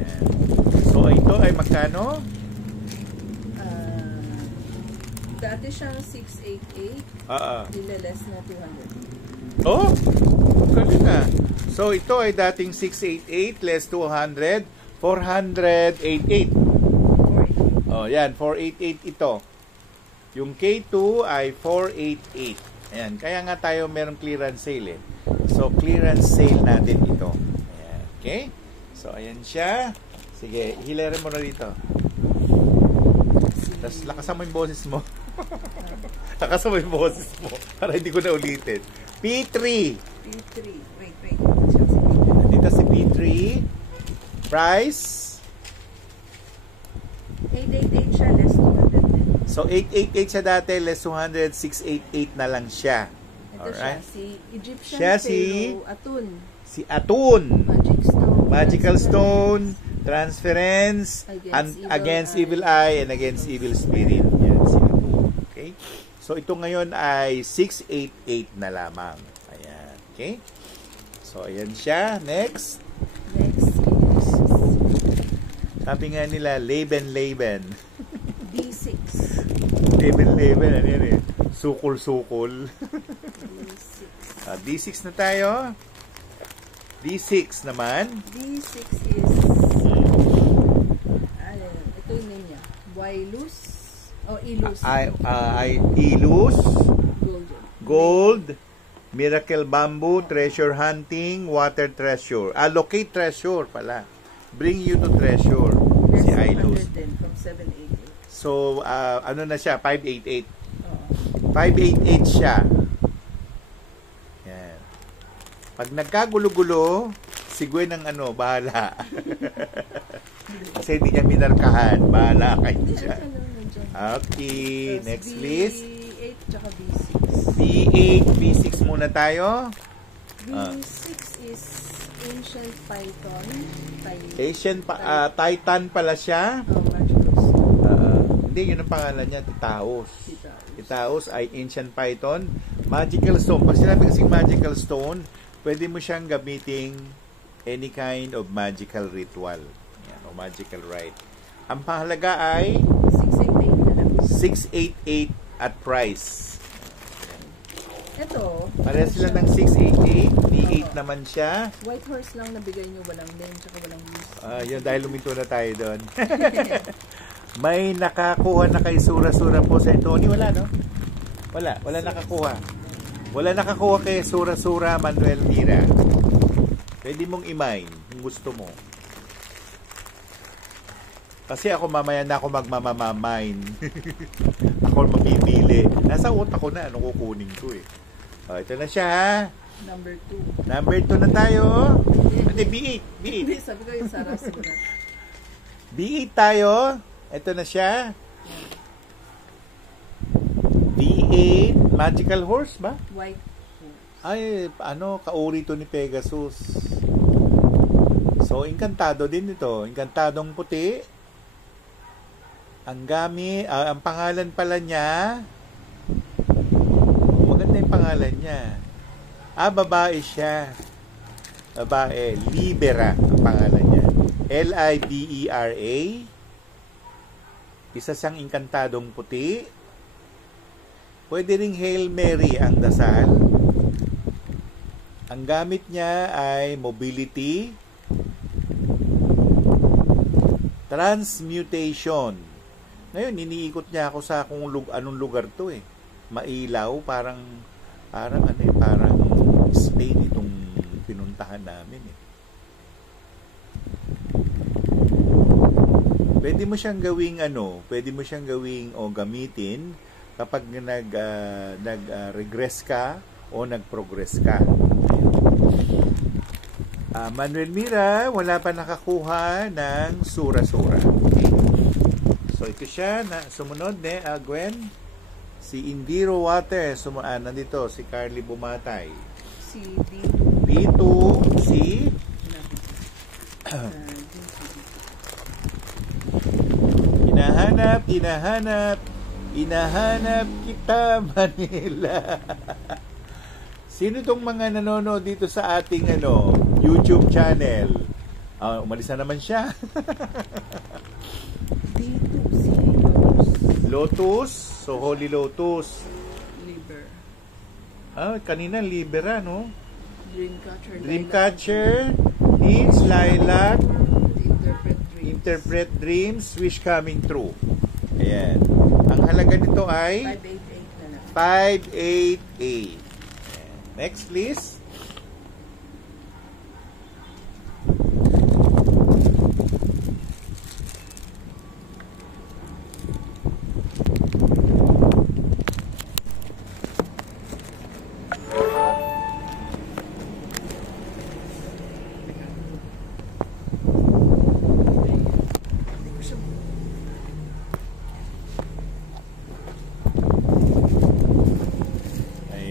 Yan. So ito ay magkano? Dati siyang 688. Nileles na 200. Oh, galing na. So, ito ay dating 688 less 200, 488. Oh, yan, 488 ito. Yung K2 ay 488. Ayan, kaya nga tayo merong clearance sale eh. So, clearance sale natin ito. Ayan, okay? So, ayan siya. Sige, hilarin mo na dito. Tapos, lakasan mo yung boses mo. Lakasan mo yung boses mo para hindi ko na ulitin. P3. P3. Wait. Dito si P3. Price? 888 siya, less 200 din. So, 888 siya dati, less 200, 688 na lang siya. Ito alright? siya, si Egyptian Siya Pharaoh Atun. Si Atun. Magic stone. Magical stone, transference, against evil eye, and against evil spirit. Yan, si Atun. Okay? So, ito ngayon ay 688 na lamang. Ayan. Okay? So, ayan siya. Next. Sabi nga nila, Laban. D6. Laban. Ano yan eh? Sukol. D6 na tayo. D6 naman. D6 is ito yung name niya. Wailus. Ilus. Ilus. Gold. Miracle Bamboo, Treasure Hunting, Water Treasure. Locate Treasure pala. Bring you to treasure. Si Ilus. From 788. So, ano na siya? 588. 588 siya. Yan. Pag nagkagulo-gulo, si Gwen ang bahala. Kasi hindi niya minarkahan. Bahala kayo dyan. Okay, next list. B8 tsaka B6. B8, B6 muna tayo. B6 is Ancient Python. Titan pala siya. Magical stone. Hindi, yun ang pangalan niya, Titaos. Titaos. Titaos ay ancient python. Magical stone. Pag sinabi kasing magical stone, pwede mo siyang gamiting any kind of magical ritual. Yan, o magical rite. Ang pahalaga ay 688 na lang. 688 at price. Ito. Pareha sila ng 688. D8 naman siya. White horse lang nabigay nyo. Walang name, tsaka walang use. Yun, dahil luminto na tayo doon. May nakakuha na kay Sura-Sura po sa Tony. Wala, no? Wala nakakuha. Wala nakakuha kay Sura-Sura Manuel Mira. Pwede mong i-mine kung gusto mo. Kasi ako mamaya na ako magmamamine. Ako mamimili. Nasa utak ko na. Anong kukunin ko eh. Ito na siya ha. Number 2. Number 2 na tayo. Hindi, B8. Hindi, sabi ko yung Sarah Sura. B8 tayo. Ito na siya. B8. Magical horse ba? White horse. Ay, kauri to ni Pegasus. So, inkantado din ito. Inkantadong puti. Ang ang pangalan pala niya, maganda yung pangalan niya. Babae siya. Babae. Libera ang pangalan niya. Libera. Isa siyang inkantadong puti. Pwede ring Hail Mary ang dasal. Ang gamit niya ay mobility, transmutation. Ngayon, iniikot niya ako sa anong lugar to eh. Mailaw, parang Spain itong pinuntahan namin eh. Pwede mo siyang gawing o gamitin kapag nag-regress ka o nag-progress ka. Manuel Mira, wala pa nakakuha ng Sura-Sura. Okay. So, ito siya. Sumunod, Gwen. Si Indiro Water. Nandito, si Carly Bumatay. Si B2, si Hinahanap kita, Manila. Sino tong mga nanonood dito sa ating YouTube channel? Umalis na naman siya. Lotus. So, Holy Lotus. Liber. Kanina Libera, no? Dreamcatcher. Dreamcatcher. Needs Lilac. Interpret dreams. Interpret dreams. Wish coming true. Ayan. Ang halaga nito ay 588 na lang. 588. Next, please.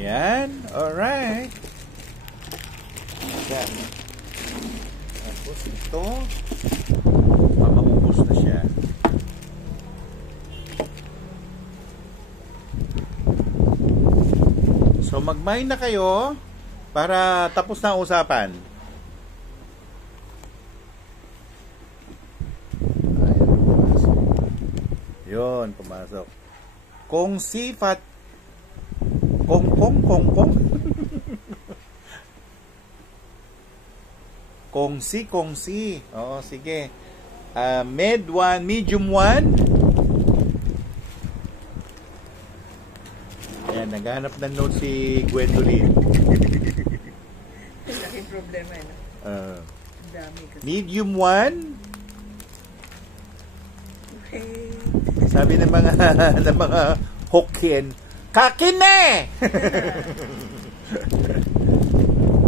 Ayan. Alright. Ayan. Tapos ito. Maubos na siya. So, mag-mine na kayo para tapos na ang usapan. Ayan, pumasok. Yun, pumasok. Kung sifat Kong. Kongsi. Oo, sige. Med 1, medium 1. Ayan, naghanap ng note si Gwendolyn. Laking problema yun. Dami kasi. Medium 1. Okay. Sabi ng mga Hokkien, kakin na!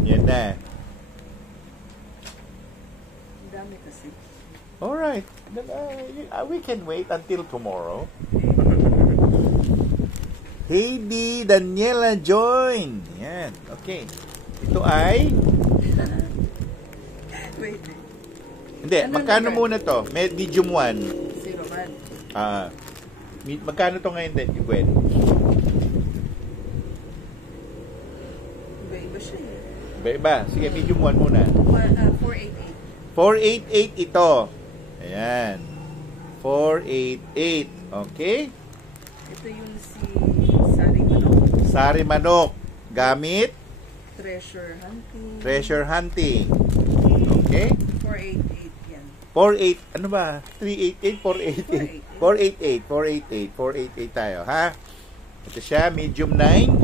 Yan na. Dami kasi. Alright. We can wait until tomorrow. Heidi Daniela join. Yan. Okay. Ito ay... Wait. Hindi. Magkano muna to? Medium 1. 0 man. Magkano to ngayon din, Gwen? Iba-iba siya eh. Iba-iba. Sige, medium 1 muna. 488. 488 ito. Ayan. 488. Okay? Ito yung si Sari Manok. Sari Manok. Gamit? Treasure hunting. Treasure hunting. Okay? 488 yan. 48, ano ba? 388, 488. 488. 488 tayo, ha? Ito siya, medium 9. Medium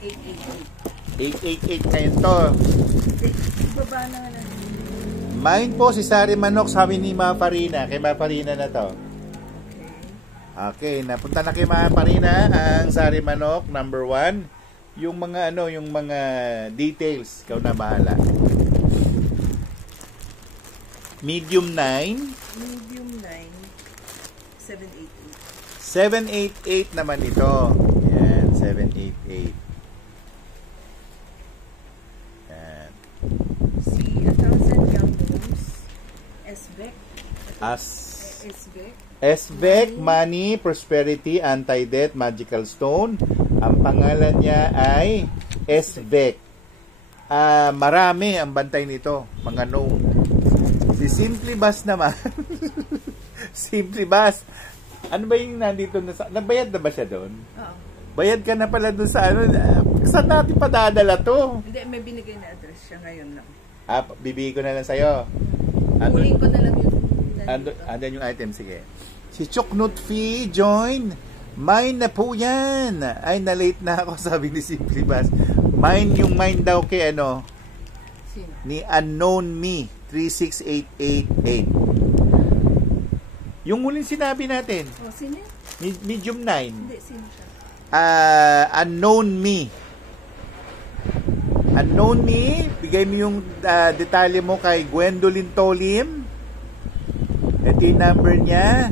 9. 888. 888 ngayon to. Ibaba na nga lang. Mine po si Sari Manok, sabi ni Ma Farina. Kay Ma Farina na to. Okay, napunta na kay Ma Farina ang Sari Manok, number 1. Yung mga yung mga details, ikaw na bahala. Medium 9. Medium 9. 788. 788 naman ito. Yan, 788. Yan. Si 1,000 Young Gnomes. SBEC. SBEC. SBEC, Money, Prosperity, Anti-Death, Magical Stone. Ang pangalan niya ay SBEC. Marami ang bantay nito, mga gnome. Si Simply Bass naman. Simply Bass. Ano ba yung nandito? Nabayad na ba siya doon? Oo. Bayad ka na pala doon sa ano. Saan natin padadala to? Hindi, may binigay na address siya ngayon lang. Bibigay ko na lang sa'yo. Kunin ko na lang yung Andyan yung item, sige. Si Chuknut Fee, join. Mine na po yan. Ay, na-late na ako, sabi ni Simply Bass. Yung mine daw kay Sino? ni Unknown Me, 36888. Yung huling sinabi natin. Oh, sino? Medium 9. Hindi, sino siya? Unknown Me. Unknown Me, bigay mo yung detalye mo kay Gwendolyn Tolim. Ito yung number niya.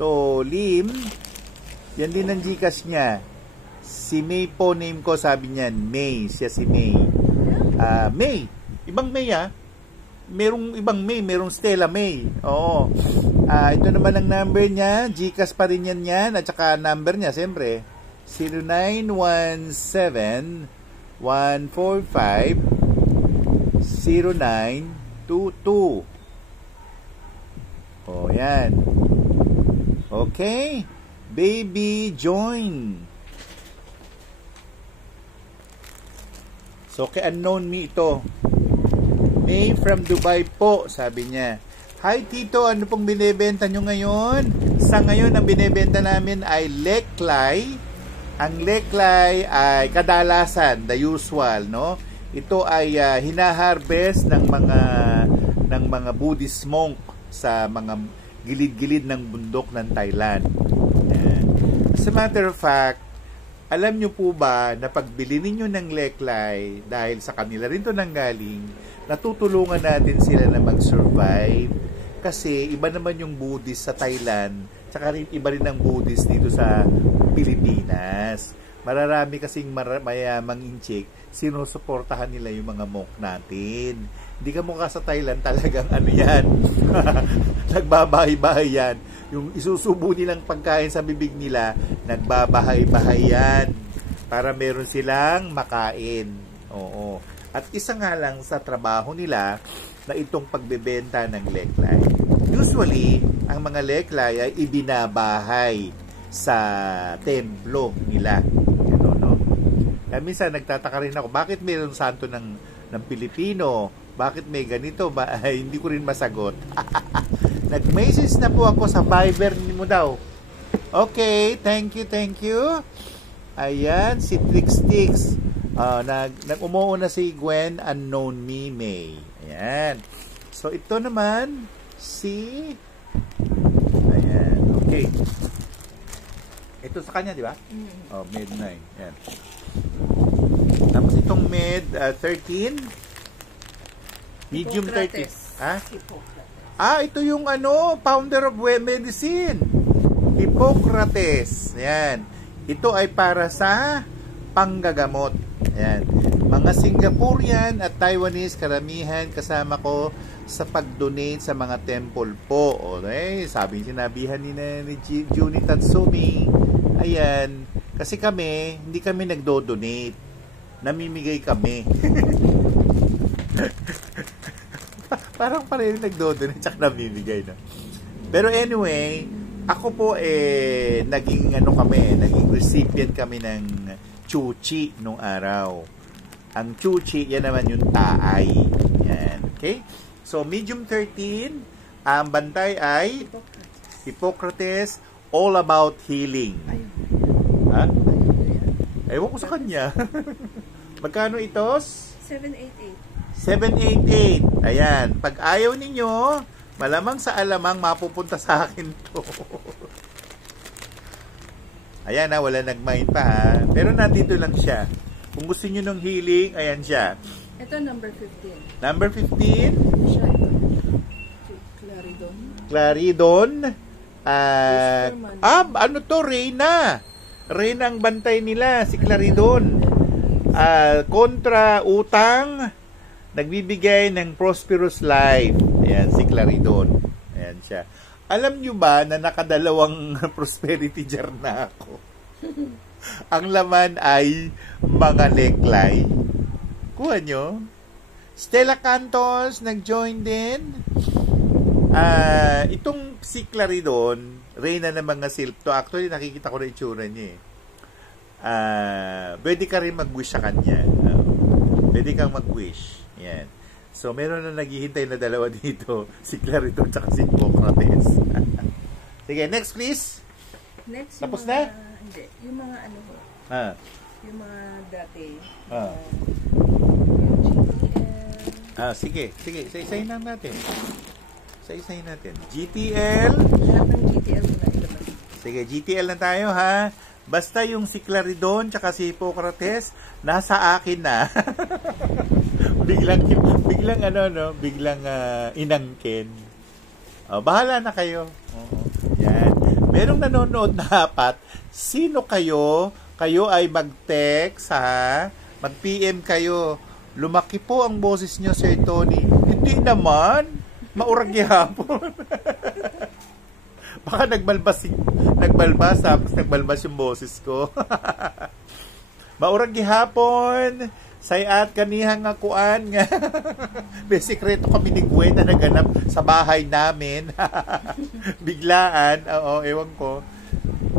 Tolim. Yan din ang Gcash niya. Si May po, name ko, sabi niyan. May. Siya si May. May. Ibang May, Merong ibang May. Merong Stella May. Oo. Ito naman ang number niya. Gcash pa rin yan. At saka number niya, siyempre. 0917-145-0922. O, yan. Okay. Baby, join. So, kay Unknown Me ito. May from Dubai po, sabi niya. Hi, Tito. Ano pong binibenta nyo ngayon? Sa ngayon, ang binibenta namin ay leklay. Ang leklay ay kadalasan, the usual, no? Ito ay hinaharvest ng mga Buddhist monk sa mga gilid-gilid ng bundok ng Thailand. Yan. As a matter of fact, alam nyo po ba na pagbili ninyo ng leklay, dahil sa kanila rin to nanggaling, natutulungan natin sila na mag-survive kasi iba naman yung Buddhist sa Thailand, tsaka rin iba rin ang Buddhist dito sa Pilipinas. Mararami kasing mayamang inchik, sinusuportahan nila yung mga monk natin. Hindi ka mukha sa Thailand, talagang ano yan. Nagbabahay-bahay yan. Yung isusubo nilang pagkain sa bibig nila, nagbabahay-bahay yan. Para meron silang makain. Oo. At isa nga lang sa trabaho nila na itong pagbebenta ng leklay. Usually, ang mga leklay ay ibinabahay sa templo nila. Ano, no? Kaya minsan nagtataka rin ako, bakit mayroong santo ng Pilipino? Bakit may ganito? Ay, hindi ko rin masagot. Nag-message na po ako sa Viber mo daw. Okay, thank you. Ayan, si Trix. Nag-umuuna si Gwen, Unknown Me, May. Ayan. So, ito naman, ayan, okay. Ito sa kanya, di ba? Oh, Med 9. Ayan. Tapos itong Med 13. Medium 30. Ito yung founder of medicine. Hippocrates. Ayan. Ito ay para sa panggagamot. Ayan. Mga Singaporean at Taiwanese karamihan kasama ko sa pag-donate sa mga temple po. Okay, sinabihan ni Junie Tatsumi. Ayan, kasi kami, hindi kami nagdo-donate. Namimigay kami. Parang pareho nagdo-donate tsaka namimigay na. Pero anyway, ako po naging recipient kami ng chuchi nung araw. Ang chuchi, yan naman yung taay. Yan, okay? So, medium 13, ang bantay ay Hippocrates, all about healing. Ha? Ewan ko sa kanya. Magkano ito? 788. 788. Ayan. Pag ayaw ninyo, malamang sa alamang mapupunta sa akin to. Ayan na, wala nag-mind pa ha. Pero nandito lang siya. Kung gusto nyo ng healing, ayan siya. Ito number 15. Number 15. Siya ito. Claridon. Claridon. Ano to? Reyna. Reyna ang bantay nila, si Claridon. Kontra utang, nagbibigay ng prosperous life. Ayan, si Claridon. Ayan siya. Alam nyo ba na nakadalawang prosperity jar na ako? Ang laman ay mga leklay. Kuha nyo. Stella Cantos, nag-join din. Itong si Claridon, Reyna ng mga silp to. Actually, nakikita ko na itsura niya pwede ka rin mag-wish sa kanya. Pwede kang mag-wish. Yan. So, meron na naghihintay na dalawa dito. Si Claridon at si Hippocrates. Sige, next please. Next, tapos mga, na? Hindi. Yung mga ano ko. Yung mga dati. Yung GTL. Sige. Isa-isahin na natin. Isa-isahin natin. GTL. Lahat ng GTL na ilabas. Sige, GTL na tayo ha. Basta yung si Claridon tsaka si Hippocrates, nasa akin na. biglang inangkin. Bahala na kayo. Yan. Merong nanonood na apat. Sino kayo? Kayo ay mag-text ha. Mag-PM kayo. Lumaki po ang boses nyo, Sir Tony. Hindi naman. Maurag hapon. Baka nagbalbas tapos nagbalbas yung boses ko. Maurag gihapon. Sayat kanihang akuan nga. May sikreto kami ni Gwen na naganap sa bahay namin. Biglaan. Oo, ewan ko.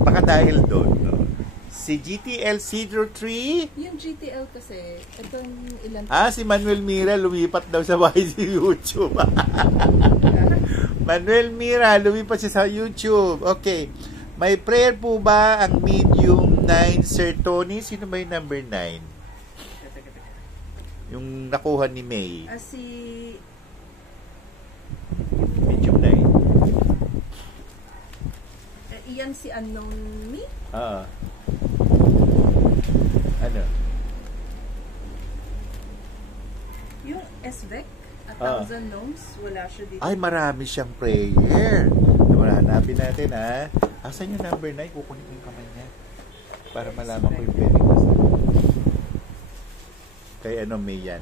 Baka dahil doon. No? Si GTL Cedro Tree. Yung GTL kasi, itong ilan... Si Manuel Mira lumipat daw sa bahay sa YouTube. Manuel Mira, lumipat siya sa YouTube. Okay. May prayer po ba ang medium 9, Sir Tony? Sino ba yung number 9? Yung nakuha ni May. Si... Medium 9. Iyan si Unknown Me? Ano? Yung SVEC, 1,000 Gnomes, wala siya dito. Ay, marami siyang prayer. Hanapin natin, ha? Asan yung number 9? Kukunin ko yung kamay niya. Para malaman ko yung pwedeng kasi. Kay may yan,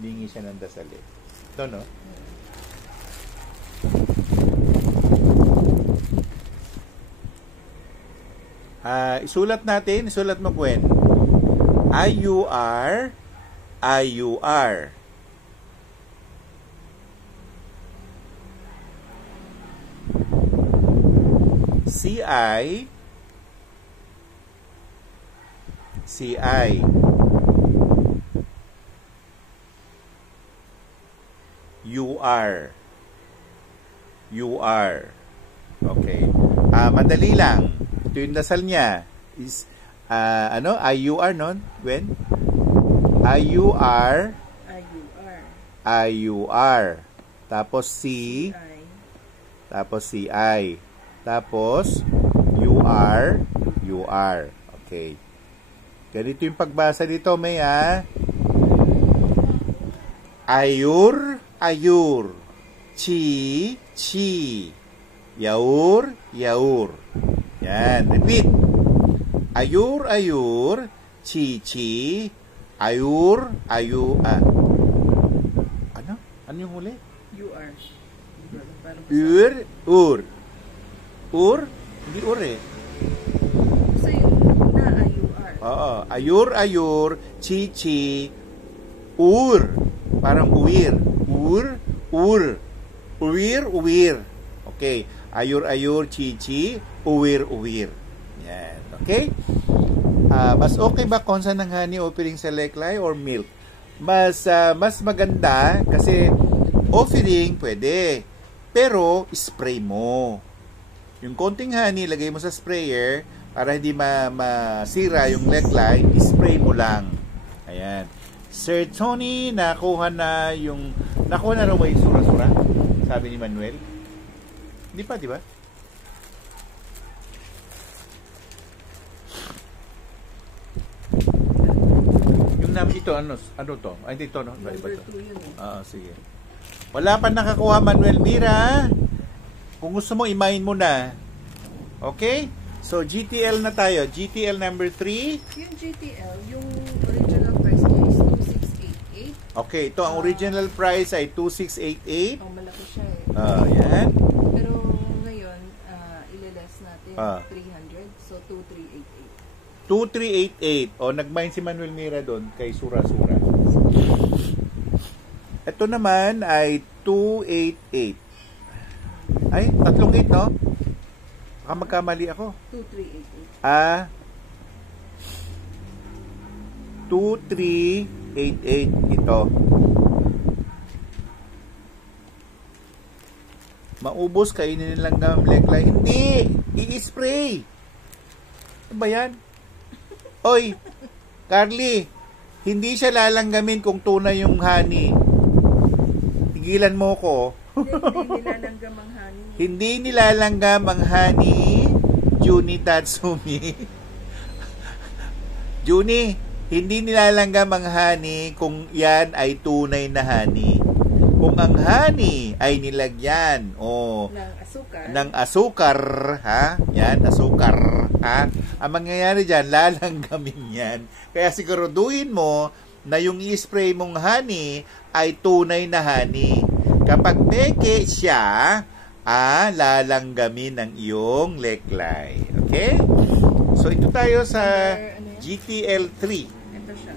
Hingi siya ng dasal, Ito, no? Isulat mo, Gwen. IUR. CI. UR. Okay. Madali lang. Ito yung dasal niya. Is, IUR, no? When? IUR. Tapos C. Tapos CI. Tapos UR. Okay. Ganito yung pagbasa dito, May, Ayur. Chi. Yaur. Yan. Repeat. Ayur. Chi. Ayur, ano? Ano yung huli? UR. Parang Ur. Ur? Hindi ur eh. so yung na UR. Oo. Ayur, chichi, ur. Parang uwir. Uwir. Okay. Ayur, chichi, uwir. Yan. Okay? Mas okay ba konsa ng honey offering sa leklay or milk? Mas maganda kasi offering pwede. Pero spray mo. Yung konting honey lagay mo sa sprayer para hindi masira yung leklay, spray mo lang. Ayan. Sir Tony, nakuha na raw ba yung sura-sura? Sabi ni Manuel. Di ba? Ito, ano to? Ay, ito, no? Iba Number to. 2 yun eh. Sige. Wala pa nakakuha, Manuel Mira. Kung gusto mo, imain mo na. Okay? So, GTL na tayo. GTL number 3. Yung GTL, yung original price niya is 2688. Okay, ito ang original price ay 2688. Oh, malaki siya eh. Yan. Pero ngayon, ililess natin 300. So, 2388. 2388. Nag-mine si Manuel Mira doon kay Sura-Sura. Ito naman ay 288. Ay, 38, no? Baka magkamali ako. 2388. 2388 ito. Maubos, kainin nilang leklay. Hindi! I-spray! Ano ba yan? Oy, Carly, hindi siya lalanggamin kung tunay yung honey. Tigilan mo ko. Hindi nilalanggam ang honey. Hindi nilalanggam ang honey, Juni Tatsumi. Juni, hindi nilalanggam ang honey kung yan ay tunay na honey. Kung ang honey ay nilagyan ng asukar, ha? Yan, asukar, ha? Ang mangyayari dyan, lalanggamin yan. Kaya siguraduhin mo na yung i-spray mong honey ay tunay na honey. Kapag peke siya, lalanggamin ng iyong leklay. Okay? So, ito tayo sa GTL3. Ito siya.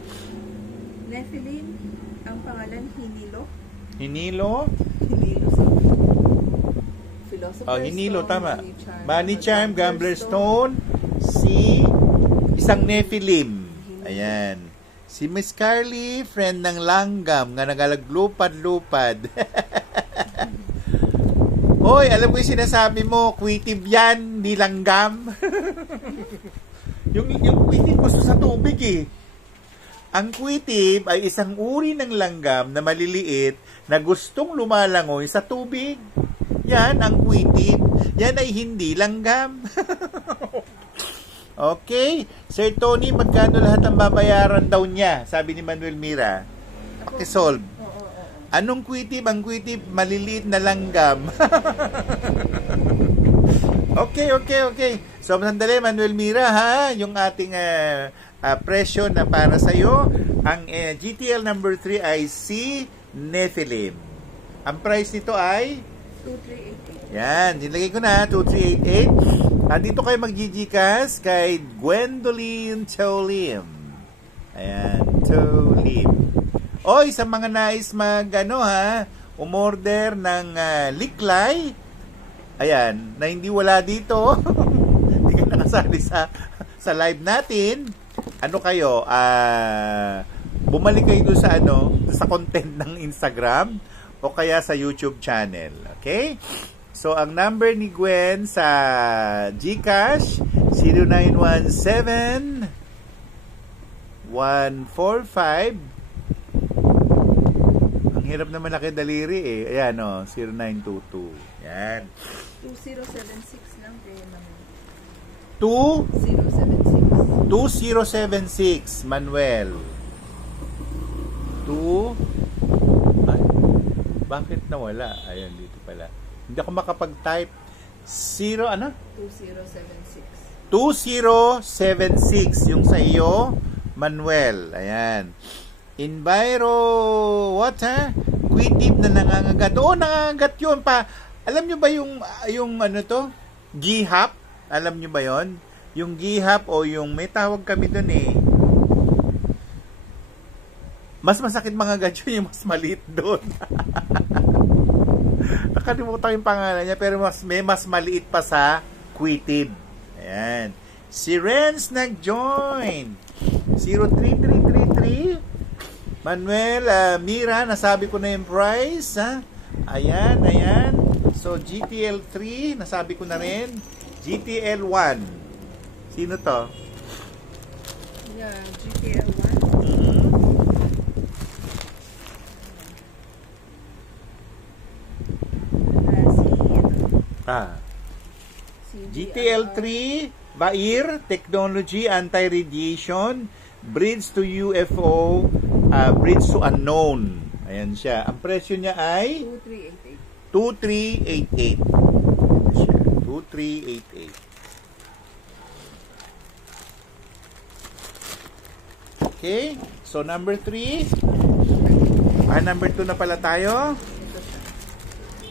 Nephilim, ang pangalan Hinilo. Hinilo? Hinilo sa Philosopher's Hinilo, Stone, tama. Money Charm, Gambler Stone, isang Nephilim. Ayan. Si Miss Carly, friend ng langgam, nga nagalaglupad-lupad. Hoy, alam ko yung sinasabi mo, kuitib yan, di langgam. yung kuitib gusto sa tubig eh. Ang kuitib ay isang uri ng langgam na maliliit na gustong lumalangoy sa tubig. Yan ang kuitib. Yan ay hindi langgam. Okay. Sir Tony, magkano lahat ang babayaran daw niya? Sabi ni Manuel Mira. Pakisolve. Anong kuitib? Ang kuitib, maliliit na langgam. Okay. So, sandali, Manuel Mira, ha? Yung ating presyo na para sa'yo. Ang GTL number 3 ay si Nephilim. Ang price nito ay 2388. yan, nilagay ko na 2388. Dito kayo mag-GCash kay Gwendolyn Cholim. Ayan, Cholim. Oy, sa mga nais umorder ng liklay. Ayan, na hindi wala dito. Hindi ka nakasali sa live natin. Ano kayo? Bumalik kayo doon sa content ng Instagram o kaya sa YouTube channel. Okay? So, ang number ni Gwen sa GCash, 0917 145. Ang hirap naman nakidaliri eh. Ayan 0922. Yan. 2076 lang kayo naman. 2076 Manuel. Bakit nawala? Ayan, dito pala. Hindi ako makapag-type. 2076. 2076 yung sa iyo, Manuel. Ayan. Enviro, what ha? Quitip na nangangagat. Oo, nangangagat yun pa. Alam nyo ba yung ano to? Gihap? Alam nyo ba yon? Yung gihap o yung may tawag kami dun eh. Mas masakit mga gat yun, yung mas maliit doon. Nakalimutan yung pangalan niya, pero may mas maliit pa sa quitib. Ayan. Si Renz nag-join. 03333. Manuel, Mira, nasabi ko na yung price. Ha? Ayan, ayan. So, GTL 3, nasabi ko na rin. GTL 1. Sino to? Yeah, GTL 1. GTL 3, Bair, Technology, Anti-Radiation, Bridge to UFO, Bridge to Unknown. Ayan siya. Ang presyo niya ay 2388. 2388. Okay. So, number 3. Number 2 na pala tayo.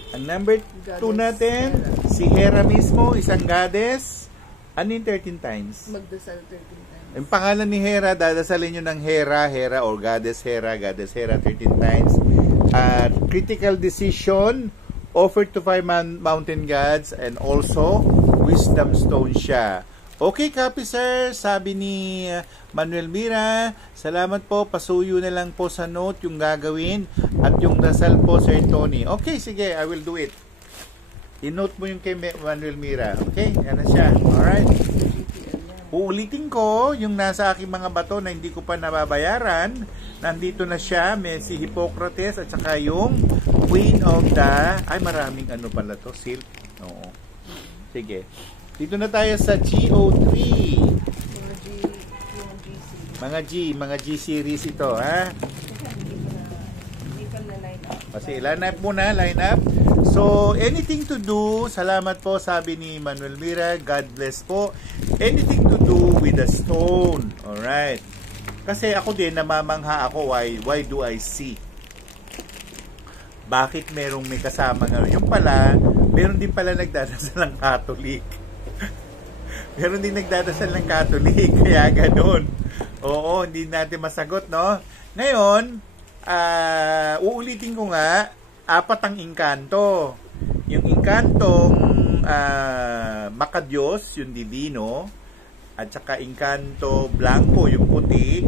Ang number 2 natin, si Hera mismo, isang goddess. Ano yung 13 times? Magdasal 13 times. Yung pangalan ni Hera, dadasalin nyo ng Hera or goddess Hera 13 times. Critical decision, offered to 5 mountain gods, and also, wisdom stone siya. Okay, copy sir, sabi ni Manuel Mira, salamat po, pasuyo na lang po sa note yung gagawin at yung dasal po Sir Tony. Okay, sige, I will do it. I-note mo yung kay Manuel Mira. Okay, yan na siya. Alright. Uulitin ko yung nasa aking mga bato na hindi ko pa nababayaran. Nandito na siya, may si Hippocrates at saka yung Queen of the, maraming ano pala to, silk. Oo. Sige. Dito na tayo sa GO3. Mga G series ito, ha? Kasi line up muna, line up. So, anything to do, salamat po, sabi ni Manuel Mira, God bless po. Anything to do with the stone. Alright. Kasi ako din, namamangha ako, why do I see? Bakit merong may kasama nga? Yung pala, meron din pala nagdadasal ng Catholic. Meron din nagdadasal ng Catholic, kaya ganun. Oo, hindi natin masagot, no? Ngayon, uulitin ko nga, 4 ang inkanto. Yung inkantong Makadiyos, yung divino, at saka inkanto blanco, yung puti,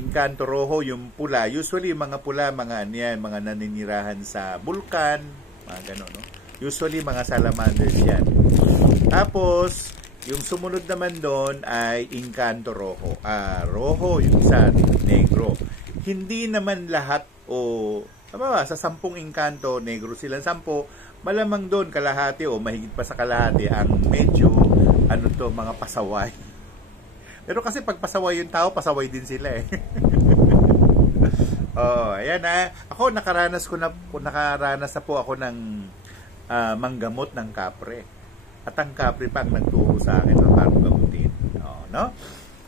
inkanto rojo, yung pula. Usually, yung mga pula, mga naninirahan sa bulkan, mga ganun, no? Usually, mga salamanders yan. Tapos, yung sumunod naman doon ay inkanto rojo. Rojo, yung isa, negro. Hindi naman lahat sa 10 inkanto, negro silang 10. Malamang doon kalahati o mahigit pa sa kalahati ang medyo, mga pasaway. Pero kasi pag pasaway yung tao, pasaway din sila eh. Ayan Ako, nakaranas na po ako ng manggamot ng kapre. At ang kapre pa ang nagturo sa akin na paano gamutin. No?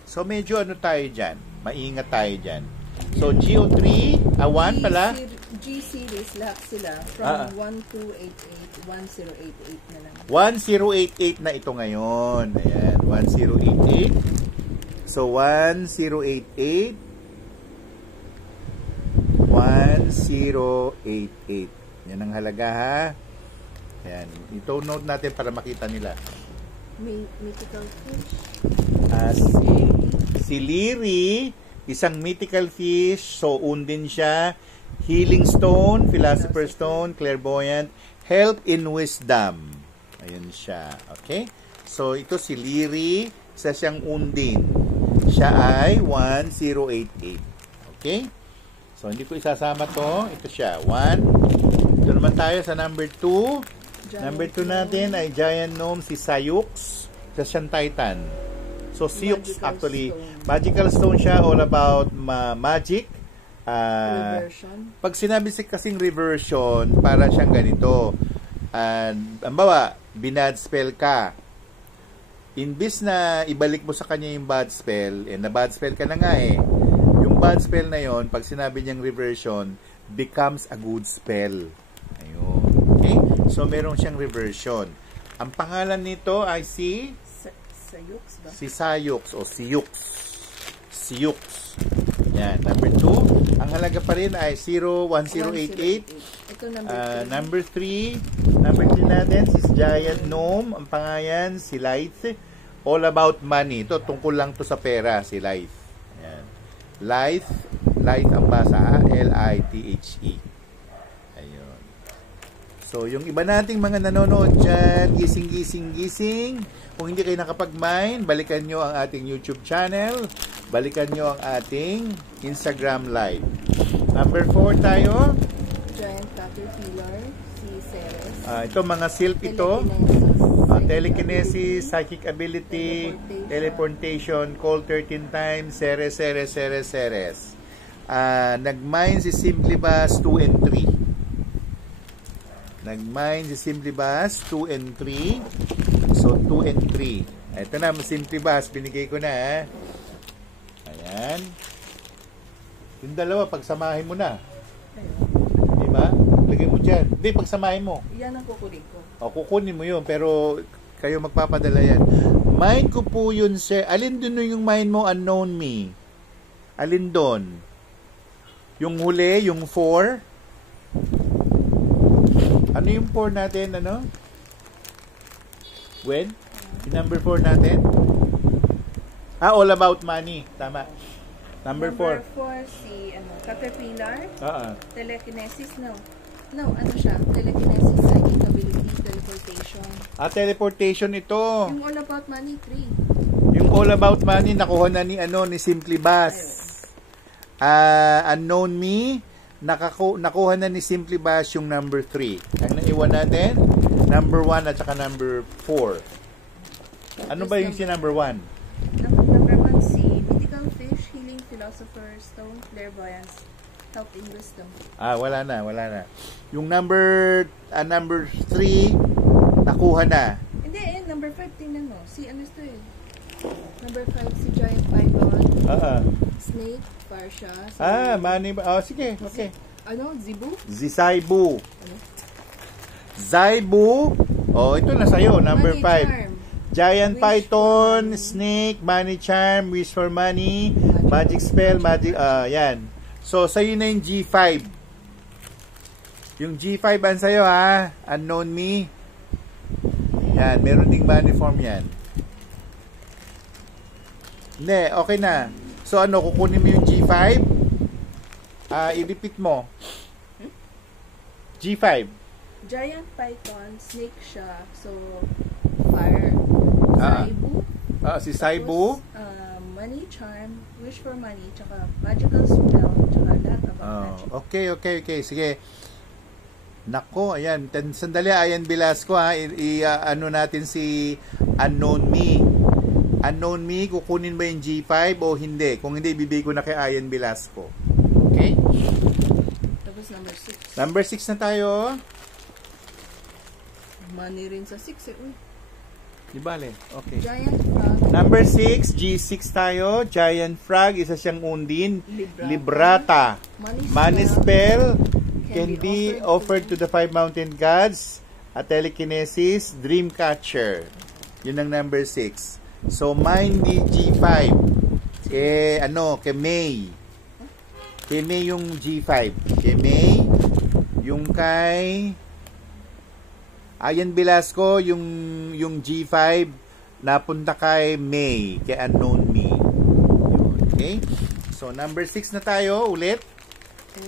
So, medyo tayo dyan. Maingat tayo dyan. So, GO3, 1 pala. G-series, lahat sila. From 1288, 1088 na lang. 1088 na ito ngayon. Ayan, 1088. So, 1088. 1088. Yan ang halaga, ha? Ayan. Ito note natin para makita nila. Mythical fish. Si Liri, isang mythical fish. So, undin siya. Healing stone, philosopher stone, clairvoyant, help in wisdom. Ayan siya. Okay? So, ito si Liri. Isa siyang undin. Siya ay 1088. Okay? So, hindi ko isasama to. Ito siya. 1. Ito naman tayo sa number 2. Number 2 natin ay Giant Gnome, si Sayux. Isa siyang Titan. So, Sayux actually, magical stone siya, all about magic. Reversion. Pag sinabi kasing reversion, para siyang ganito. Ambawa, binad spell ka. Imbis na ibalik mo sa kanya yung bad spell, na bad spell ka na nga bad spell na yon, pag sinabi niyang reversion, becomes a good spell. Ayun. Okay? So, meron siyang reversion. Ang pangalan nito ay si Sayux ba? Si Sayux o Siyux. Siyux. Yan. Number 2. Ang halaga pa rin ay 01088. Ito Number 3. Number 3 natin, si Giant Gnome. Ang pangalan, si Light. All about money. Ito, tungkol lang to sa pera, si Light. Ayan. Light ang basa, L-I-T-H-E. Ayun. So, yung iba nating mga nanonood dyan, gising. Kung hindi kayo nakapag-mine, balikan nyo ang ating YouTube channel. Balikan nyo ang ating Instagram live. Number 4 tayo. Giant Caterpillar, si Ceres. Ito, mga silk ito. Telekinesis, psychic ability, teleportation, call 13 times, Ceres. Nag-mine si Simply Bass 2 and 3. Nag-mine si Simply Bass 2 and 3. So, 2 and 3. Ito na, Simply Bass. Binigay ko na. Ayan. Yung dalawa, pagsamahin mo na. Diba? Lagay mo dyan. Hindi, pagsamahin mo. Yan ang kukunin ko. O, kukunin mo yun. Pero, kayo magpapadala yan. Mine ko po yun, sir. Alin dun yung mine mo, unknown me? Alin doon? Yung huli, yung 4? Ano yung 4 natin, ano? When? Yung number 4 natin? All about money. Tama. Number 4. Number 4, si Caterpillar. Telekinesis, no, ano siya? Telekinesis, psychic ability, teleportation. Teleportation ito. Yung all about money, 3. Yung all about money, nakuha na ni Simply Bass. Unknown me, nakuha na ni Simply Bass yung number 3. Ang naiwan natin, number 1 at saka number 4. Ano ba yung si number 1? Number 1, si Mythical Fish, Healing Philosopher Stone, Clairvoyance, Help in Wisdom. Wala na. Yung number 3, nakuha na. Hindi, number 5, tingnan mo. Si ano ito eh. Number 5, si Giant Python. Snake, Farsha. Money ba? Sige, okay. Zibu? Zisaibu. Zaibu. Ito na sa'yo, number 5. Giant Python, Snake, Money Charm, Wish for Money, Magic Spell, yan. So, sa'yo na yung G5. Yung G5 ang sa'yo, Unknown me. Yan, meron ding money form yan. Hindi, okay na. So, kukunin mo yung G5? I-repeat mo. G5. Giant Python, Snake siya. So, Fire. Saibu. Si Saibu. Money Charm, Wish for Money, tsaka Magical Spell, tsaka lahat about magic. Okay. Sige. Nako, ayan. Sandali, Ayan Velasco, ano natin si Unknown Me. Unknown Me, kukunin ba yung G5 o hindi? Kung hindi, bibigay ko na kay Ayan Velasco. Okay? Tapos number 6. Number 6 na tayo. Money rin sa 6 eh. Uy. Di bale. Okay. Giant Frog. Number 6, G6 tayo. Giant Frog, isa siyang undin. Librata. Money spell can be offered to the 5 mountain gods. A telekinesis, dream catcher. Yun ang number 6. So, mine di G5. Kay May. Kay May yung G5. Kay May. Yung kay Ayan Velasco, yung G5 napunta kay May, kay Unknown Me. Okay? So, number 6 na tayo ulit.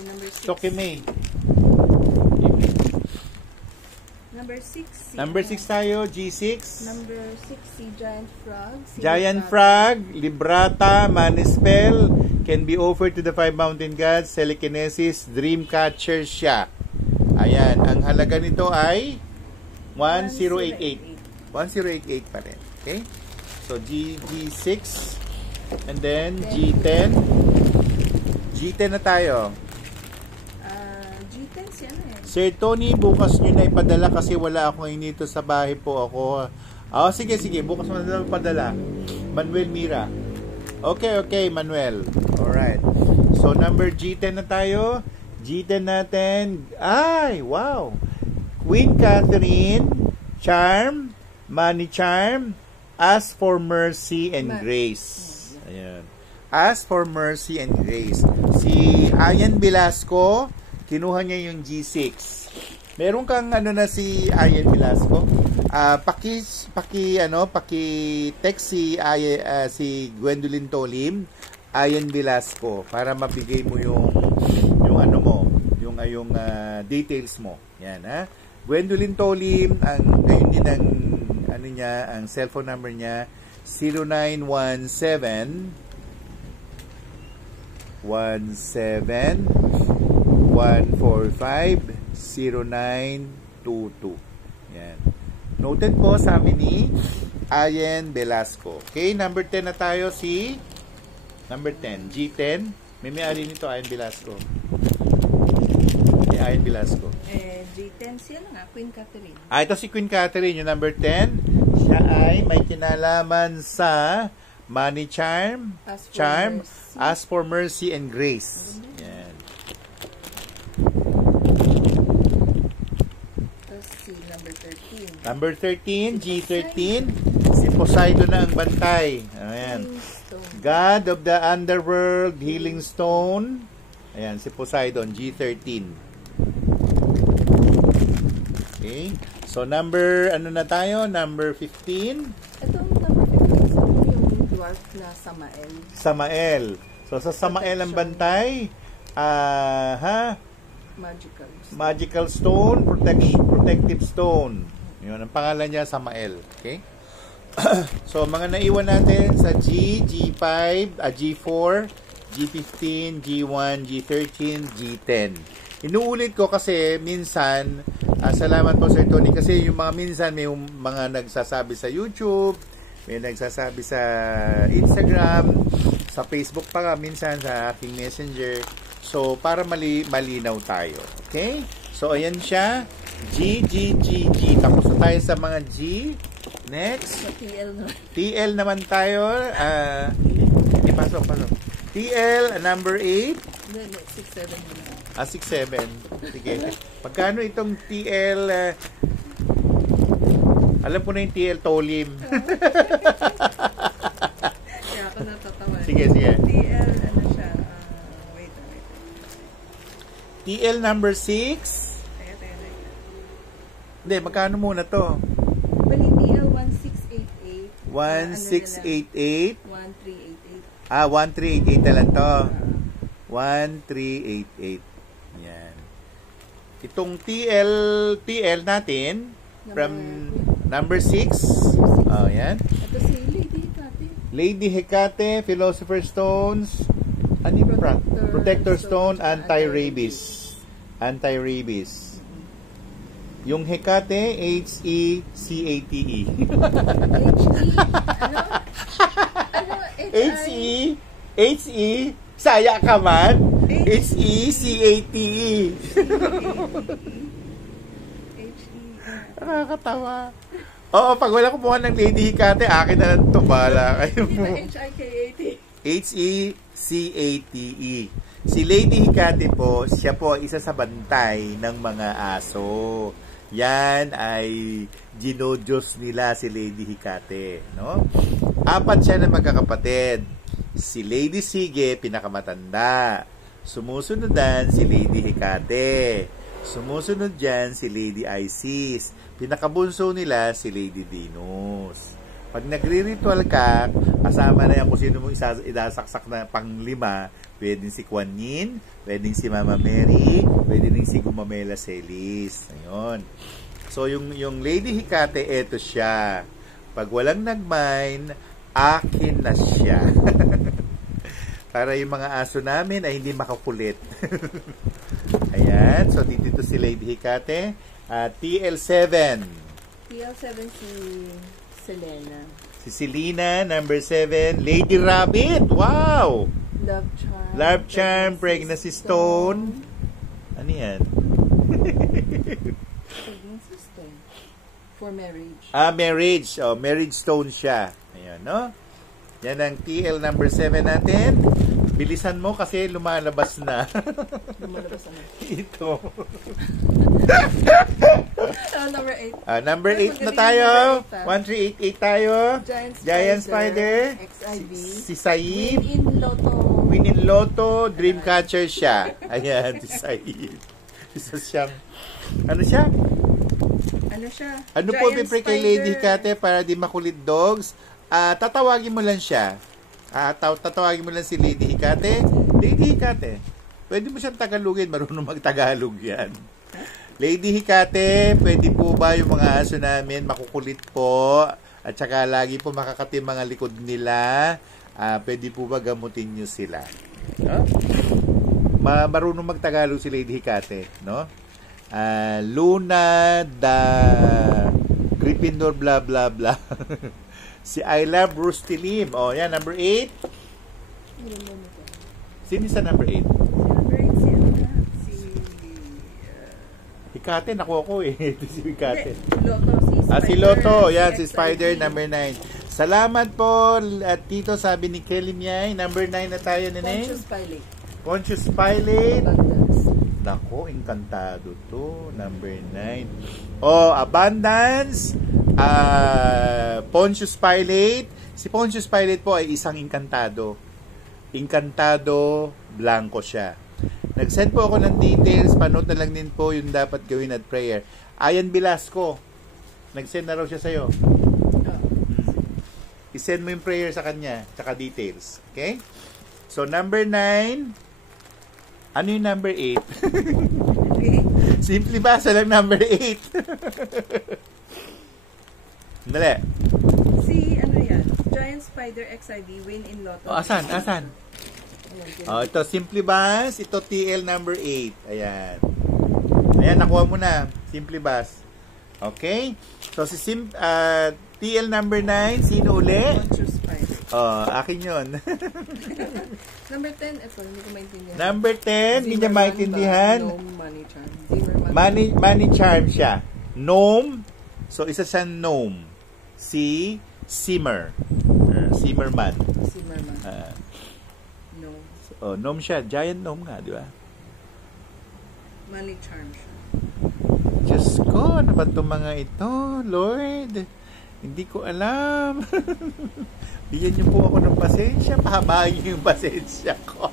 Number 6. So, kay May. Number 6 tayo, G6. Number 6, si Giant Frog. Giant Frog, Librata, Money Spell, can be offered to the 5 mountain gods, telekinesis, dream catcher siya. Ayan, ang halaga nito ay 1088. 1088 pa rin. Okay? So, G6 and then G10. G10 na tayo. G10 si ano eh? Sir Tony, bukas nyo na ipadala kasi wala ako ngayon dito sa bahay po ako. Sige. Bukas mo na padala. Manuel Mira. Okay, Manuel. Alright. So, number G10 na tayo. G10 natin. Ay, wow! Queen Catherine, Charm, Money Charm, Ask for Mercy and Grace. Ayan. Ask for Mercy and Grace. Si Ayan Velasco, kinuha niya yung G6. Meron kang ano na si Ayan Velasco? Paki-text si Gwendolyn Tolim, Ayan Velasco, para mabigay mo yung ano mo, yung details mo. Yan, ha? Gwendolyn Tolim, ngayon din ang ano niya, ang cellphone number niya 0917 145 0922. Yan. Noted po sa amin ni Ayen Velasco. Okay, number 10 na tayo, si number 10, G10. May-ari nito, Ayen Velasco. Ayen Velasco. G10 siya lang Queen Catherine. Ito si Queen Catherine, yung number 10. Siya ay may kinalaman sa Money Charm, Ask for Mercy and Grace. Yan. Tapos si number 13. Number 13, G13. Si Poseidon na ang bantay. Ayan. God of the Underworld, Healing Stone. Ayan, si Poseidon, G13. Okay. So, number, ano na tayo? Number 15. Itong number 15, sa yung dwarf na Samael. Samael. So, sa Samael ang bantay, Magical Stone, Protective Stone. Yun, ang pangalan niya, Samael. Okay? So, mga naiwan natin sa G5, G4, G15, G1, G13, G10. Inuulit ko kasi minsan, salamat po Sir Tony, kasi yung mga minsan may mga nagsasabi sa YouTube, may nagsasabi sa Instagram, sa Facebook pa nga minsan, sa aking messenger. So, para malinaw tayo. Okay? So, ayan siya. G, G, G, G. Tapos na tayo sa mga G. Next. TL naman tayo. Pasok. TL, number 8. 6-7. 6-7. Sige. Pagkano itong TL? Alam ko na yung TL Tolim. Kaya ako natatawa. Sige. TL, ano siya? Wait. TL number 6. Hindi, magkano muna to? Bali, TL 1688. 1688. 1388. 1388 na lang to. 1388. Yan. Itong TL natin, from number 6. Oh, yan. Ito si Lady Hecate. Lady Hecate, Philosopher Stones, Protector Stone, Anti-Rabies. Anti-Rabies. Yung Hecate, H-E-C-A-T-E. H-E, H-E, saya ka man. H-E-C-A-T-E. Nakakatawa. Oo, pag wala kumuha ng Lady Hecate, akin na lang ito. Bala kayo mo. H-I-K-A-T. H-E-C-A-T-E. Si Lady Hecate po, siya po isa sa bantay ng mga aso. Yan ay ginodiyos nila si Lady Hecate, no? 4 siya na magkakapatid. Si Lady Sige, pinakamatanda. Sumusunod si Lady Hecate. Sumusunod dyan si Lady Isis. Pinakabunso nila si Lady Venus. Pag nagre-ritual ka, kasama na yan kung sino mo idasaksak na pang-5. Pwedeng si Kuan Yin, pwedeng si Mama Mary, pwedeng si Gumamela Celis. Ayun. So, yung Lady Hecate, eto siya. Pag walang nag-mine, akin na siya. Para yung mga aso namin ay hindi makakulit. Ayan. So, dito si Lady Hecate. TL7. TL7 si Selena. Si Selena, number 7. Lady Rabbit. Wow! Love Charm, Pregnancy Stone. Ano yan? Pregnancy Stone. For marriage. Marriage. Marriage Stone siya. Ayan, no? Yan ang TL number 7 natin. Bilisan mo kasi lumalabas na. Lumalabas na. Ito. Number 8. Number 8 na tayo. 1388 tayo. Giant Spider. XIV. Si Said. Win in Lotto. Dreamcatcher siya. Ayan, si Said. Isa siyang, ano siya? Ano po bipre kay Lady Hikate para di makulit dogs? Tatawagin mo lang siya. Tatawagin mo lang si Lady Hikate. Lady Hikate. Pwede mo siyang Tagalogin. Marunong mag-Tagalog yan. Lady Hikate, pwede po ba yung mga aso namin makukulit po? At saka lagi po makakatim mga likod nila. Pwede po ba gamutin nyo sila? No? Marunong mag-Tagalog si Lady Hikate. No? Luna da Gryffindor blah blah blah. Si I Love Rusty Lim. Oh, yan, number 8. Sino sa number 8? Hikate, nakuha ko eh. Ito si Hikate. Si Lotto. Yan, si Spider, number 9. Salamat po, at Tito, sabi ni Kelly Miay. Number 9 na tayo, Nene. Pontius Pilate. Nako, encantado to. Number 9. Oh, Abundance. Pontius Pilate. Si Pontius Pilate po ay isang encantado. Encantado, blanco siya. Nag-send po ako ng details. Panood na lang din po yung dapat gawin at prayer. Ayan Velasco. Nag-send na raw siya sa'yo. I-send mo yung prayer sa kanya. Tsaka details. Okay? So, number 9. Ano yung number 8? Okay. Simply basa lang number 8. Dali. Si, ano yan? Giant Spider XIV, Win in Lotto. Oh, asan? Oh, ito, Simply Bass. Ito, TL number 8. Ayan. Ayan, nakuha mo na. Simply Bass. Okay? So, si TL number 9, sino uli? Pontius Spider. Oh, akin yun. Number 10, ito, hindi ko maintindihan. Number 10, hindi niya maintindihan. Gnome Money Charm. Money Charm siya. Gnome. So, isa siyang gnome. Si Simmer. Simmerman. Gnome. Oh, gnome siya. Giant gnome nga, di ba? Money Charm siya. Diyos ko, ano ba itong mga ito, Lord? Hindi ko alam. Bigyan niyo po ako ng pasensya. Pahabain niyo yung pasensya ko.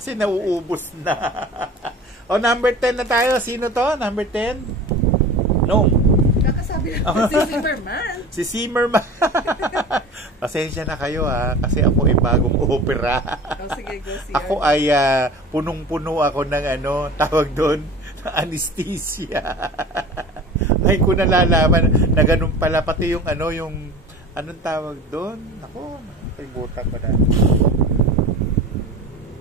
Kasi nauubos na. O, number 10 na tayo. Sino to? Number 10? No. Kakasabi na si Zimmerman. Si Zimmerman. Pasensya na kayo ha. Kasi ako ay bagong opera. Sige, go see. Ako ay punong-puno ako ng tawag doon, anesthesia. Ay ko nalalaman na ganun pala pati yung yung anong tawag doon? Ako, nakalimutan ko na.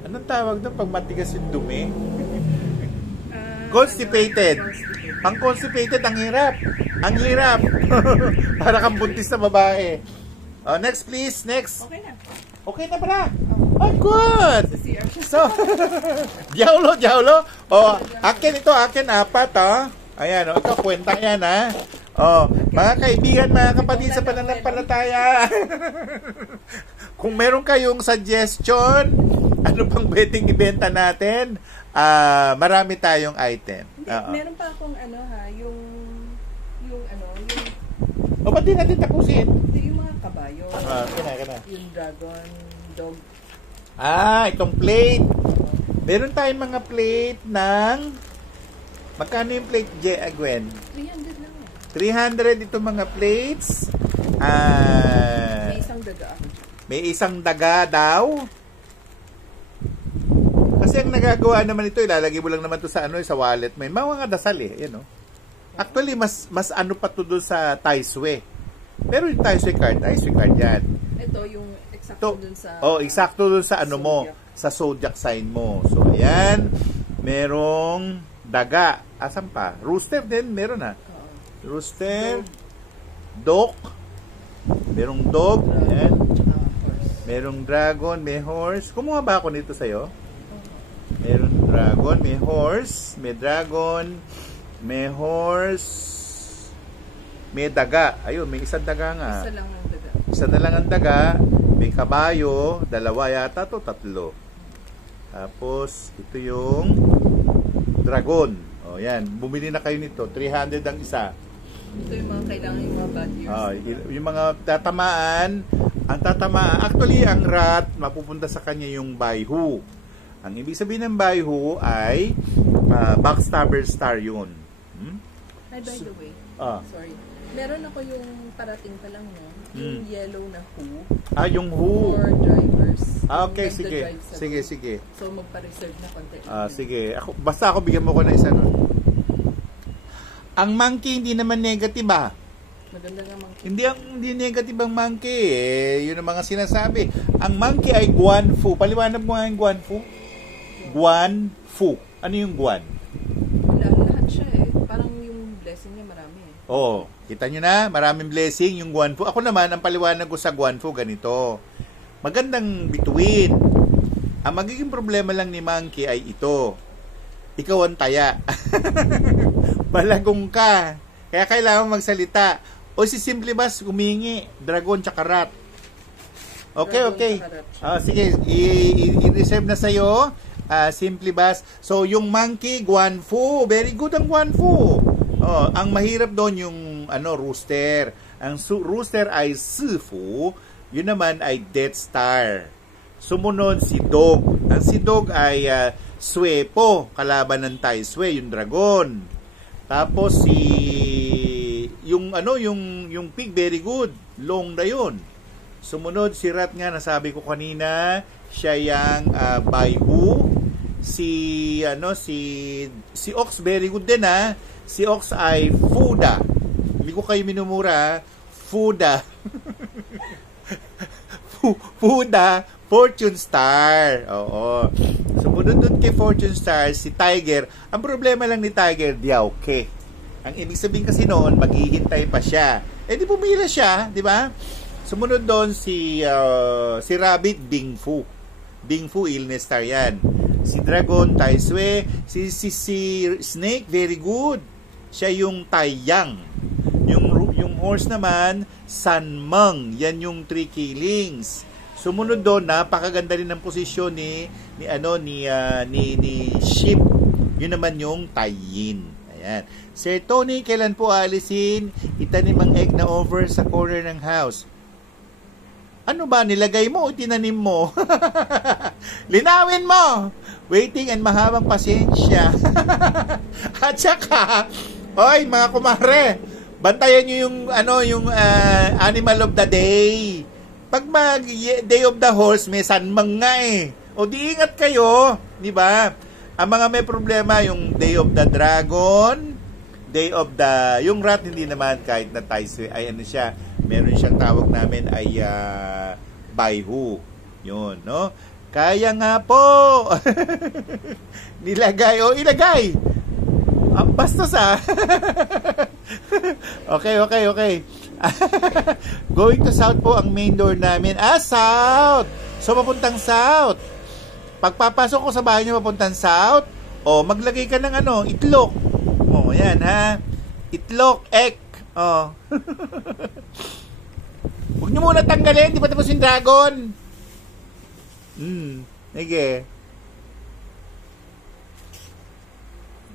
Anong tawag doon pag matigas yung dumi? Constipated. Ang constipated, ang hirap. Ang hirap. Para kang buntis na babae. Next please, next. Okay na. Okay na pala. Oh, good. So, Diaulo. Akin ito, akin 4 Ayan, ito kwenta yan mga kaibigan, mga kapatid sa pananampalataya. Kung meron kayong suggestion, ano pang pwedeng ibenta natin? Marami tayong item. Meron pa akong yung ba't di natin tapusin? Yung mga kabayo. Kana. Yung dragon, dog. Itong plate. Meron tayong mga plate ng magkano yung plate, Gwen? 300 lang. 300 itong mga plates. May isang daga ako. May isang daga daw. Kasi ang nagagawa naman ito, ilalagay mo lang naman ito sa sa wallet. May mga dasal Actually, mas pa to doon sa Taiswe. Pero yung Taiswe card yan. Ito yung eksakto doon sa... eksakto doon sa mo, sa zodiac sign mo. So, ayan. Merong daga. Asan pa? Rooster din, meron Rooster. Dog. Merong dog. Ayan. Merong dragon, may horse. Kumuha ba ako nito sa'yo? Merong dragon, may horse, may dragon, may horse, may daga. Ayun, may isang daga nga. Isa lang ang daga. Isa na lang ang daga. may kabayo, dalawa yata to, tatlo. Tapos, ito yung dragon. O, yan. Bumili na kayo nito. 300 ang isa. Ito yung mga kailangan yung mga bad years. Yung mga tatamaan, ang tatamaan, actually, ang rat, mapupunta sa kanya yung Baihu. Ang ibig sabihin ng Baihu ay backstabber star yun. Ay, by the way, sorry. Meron ako yung parating pa lang, no? Yung yellow na Who. Yung Who. For drivers. Okay, sige. Sige. So, magpa-reserve na konti. Sige. Basta ako bigyan mo ko na isa nun. Ang monkey, hindi naman negative ba? Maganda nga monkey. Hindi negative ang monkey. Yun ang mga sinasabi. Ang monkey ay guanfu. Paliwanag mo nga yung guanfu. Guanfu. Ano yung guan? Lahat siya Parang yung blessing niya marami Oo. Kita nyo na, maraming blessing yung guanfu. Ako naman, ang paliwanag ko sa guanfu, ganito. Magandang bituin. Ang magiging problema lang ni monkey ay ito. Ikaw ang taya. Balagong ka. Kaya kailangan magsalita. O si Simple Bass, humingi. Dragon tsaka rat. Okay. Sige, i-reserve na sa'yo. Simple Bass. So, yung monkey, guanfu. Very good ang guanfu. Ang mahirap doon yung rooster. Ang rooster ay sifu. Yun naman ay Death Star. Sumunod si Dog. Ang si Dog ay Suepo, kalaban ng Tai Sui, yung dragon. Tapos yung pig, very good. Long na yun. Sumunod si Rat nga, nasabi ko kanina, siya yung Baihu. Si Ox, very good din Si Ox ay Fuda. Hindi ko kayo minumura. Fuda. Fuda, Fortune Star. Oo. Sumunod doon kay Fortune Star, si Tiger. Ang problema lang ni Tiger, Diauke. Ang ibig sabihin kasi noon, maghihintay pa siya. Di pumila siya, di ba? Sumunod doon si Rabbit, Bingfu. Bingfu, Illness Star yan. Si Dragon, Tai Sui. Si Snake, very good. Siya yung Taiyang. Yung horse naman, Sanmeng. Yan yung 3 killings. Sumunod doon, napakaganda rin ng posisyon ni Sheep. Yun naman yung Taiyin. Ayan. Sir Tony, kailan po alisin itanim ang egg na over sa corner ng house? Ano ba, nilagay mo o tinanim mo? Linawin mo! Waiting and mahabang pasensya. At saka, oy, mga kumare, bantayan nyo yung animal of the day. Pag day of the horse, may sanmang nga O di ingat kayo, di ba? Ang mga may problema, yung day of the dragon, yung rat, hindi naman kahit na Tai Sui, ay siya, meron siyang tawag namin ay Baihu. Yun, no? Kaya nga po. Ilagay. Bastos Okay. Going to south po ang main door namin. South! So, papuntang south. Pagpapasok ko sa bahay niyo papuntang south, maglagay ka ng itlog. Yan Itlog, egg. Huwag niyo muna tanggalin, di pa tapos yung dragon. Sige.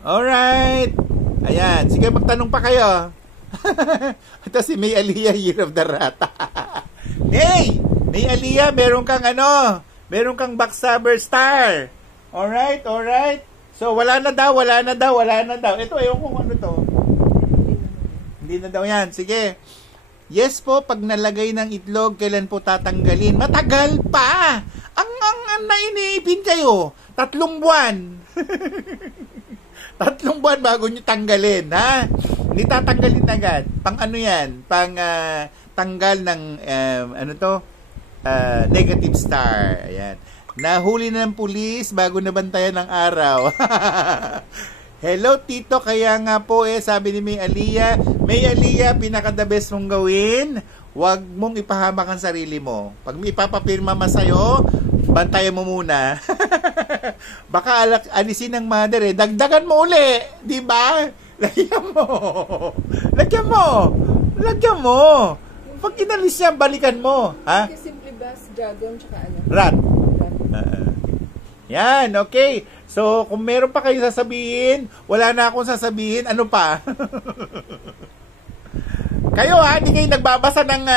Alright. Ayan, sige, magtanong pa kayo. Ito si May Aliyah, Year of the Rat. May Aliyah, meron kang backstabber star. Alright. So, wala na daw. Ito, ayaw kung ano to. Hindi na daw yan. Sige. Yes po, pag nalagay ng itlog, kailan po tatanggalin? Matagal pa! Ang nainiipin kayo. 3 buwan. 3 buwan bago nyo tanggalin, ha? Hindi tatanggalin agad. Pang yan? Pang tanggal ng, negative star. Ayan. Nahuli na ng pulis bago nabantayan ng araw. Hello, Tito. Kaya nga po sabi ni May Aliyah, pinaka-the best mong gawin, huwag mong ipahamak ang sarili mo. Pag may ipapapirma sa'yo, bantayan mo muna. Baka alisin ng mother dagdagan mo uli. Di ba? Lagyan mo. Pag inalis niya, balikan mo. Ha? Simple bass, dragon, tsaka ano? Rat. Yan, okay. So, kung meron pa kayong sasabihin, wala na akong sasabihin, ano pa? Kayo hindi kayo nagbabasa ng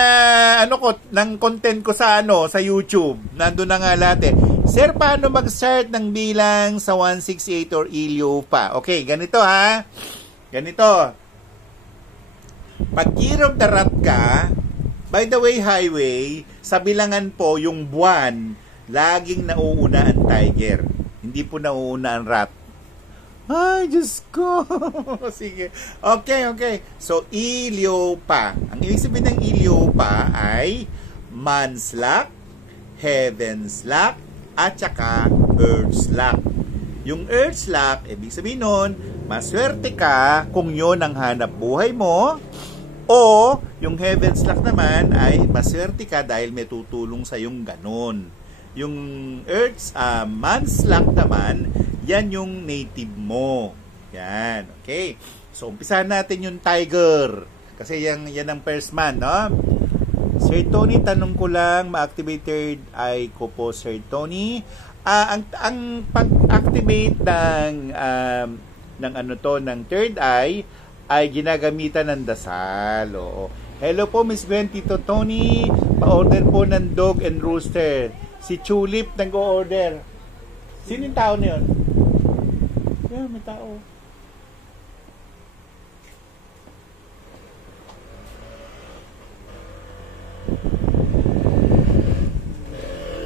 ng content ko sa sa YouTube. Nandoon na nga lahat eh. Sir, paano mag-start ng bilang sa 168 or ilyo pa? Okay, ganito Ganito. Pag year of the rat ka, by the way, highway, sa bilangan po, yung buwan, laging nauuna ang tiger. Hindi po nauuna ang rat. Ay, Diyos ko. Sige. Okay. So, ilyo pa. Ang ibig sabihin ng ilyo pa ay man's luck, heaven's luck, at saka earth's luck. Yung earth's luck, ibig sabihin nun, maswerte ka kung yun ang hanap buhay mo. O, yung heaven's luck naman ay maswerte ka dahil may tutulong sa yung ganun. Yung earth's man's luck naman, yan yung native mo. Yan, okay. So, umpisahan natin yung tiger. Kasi yan ang first man, no? Sir Tony, tanong ko lang, ma-activate third eye ko po, Sir Tony. Ang pag-activate ng third eye ay ginagamitan ng dasal. Oo. Hello po, Miss Gwen, Tito Tony. Pa-order po ng dog and rooster. Si Tulip nag-o-order. Sino yung tao na yun? Yeah, may tao.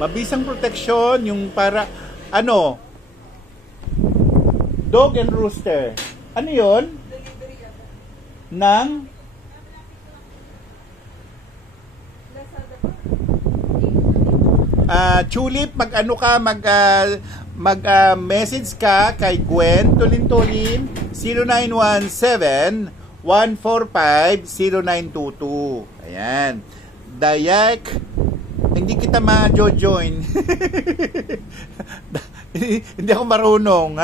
Mabisang proteksyon, yung para, dog and rooster. Ano yun? Nang Tulip, mag-message ka kay Gwen Tulin 0917-145-0922. Ayan. Dayak, hindi kita ma-join. Hindi ako marunong,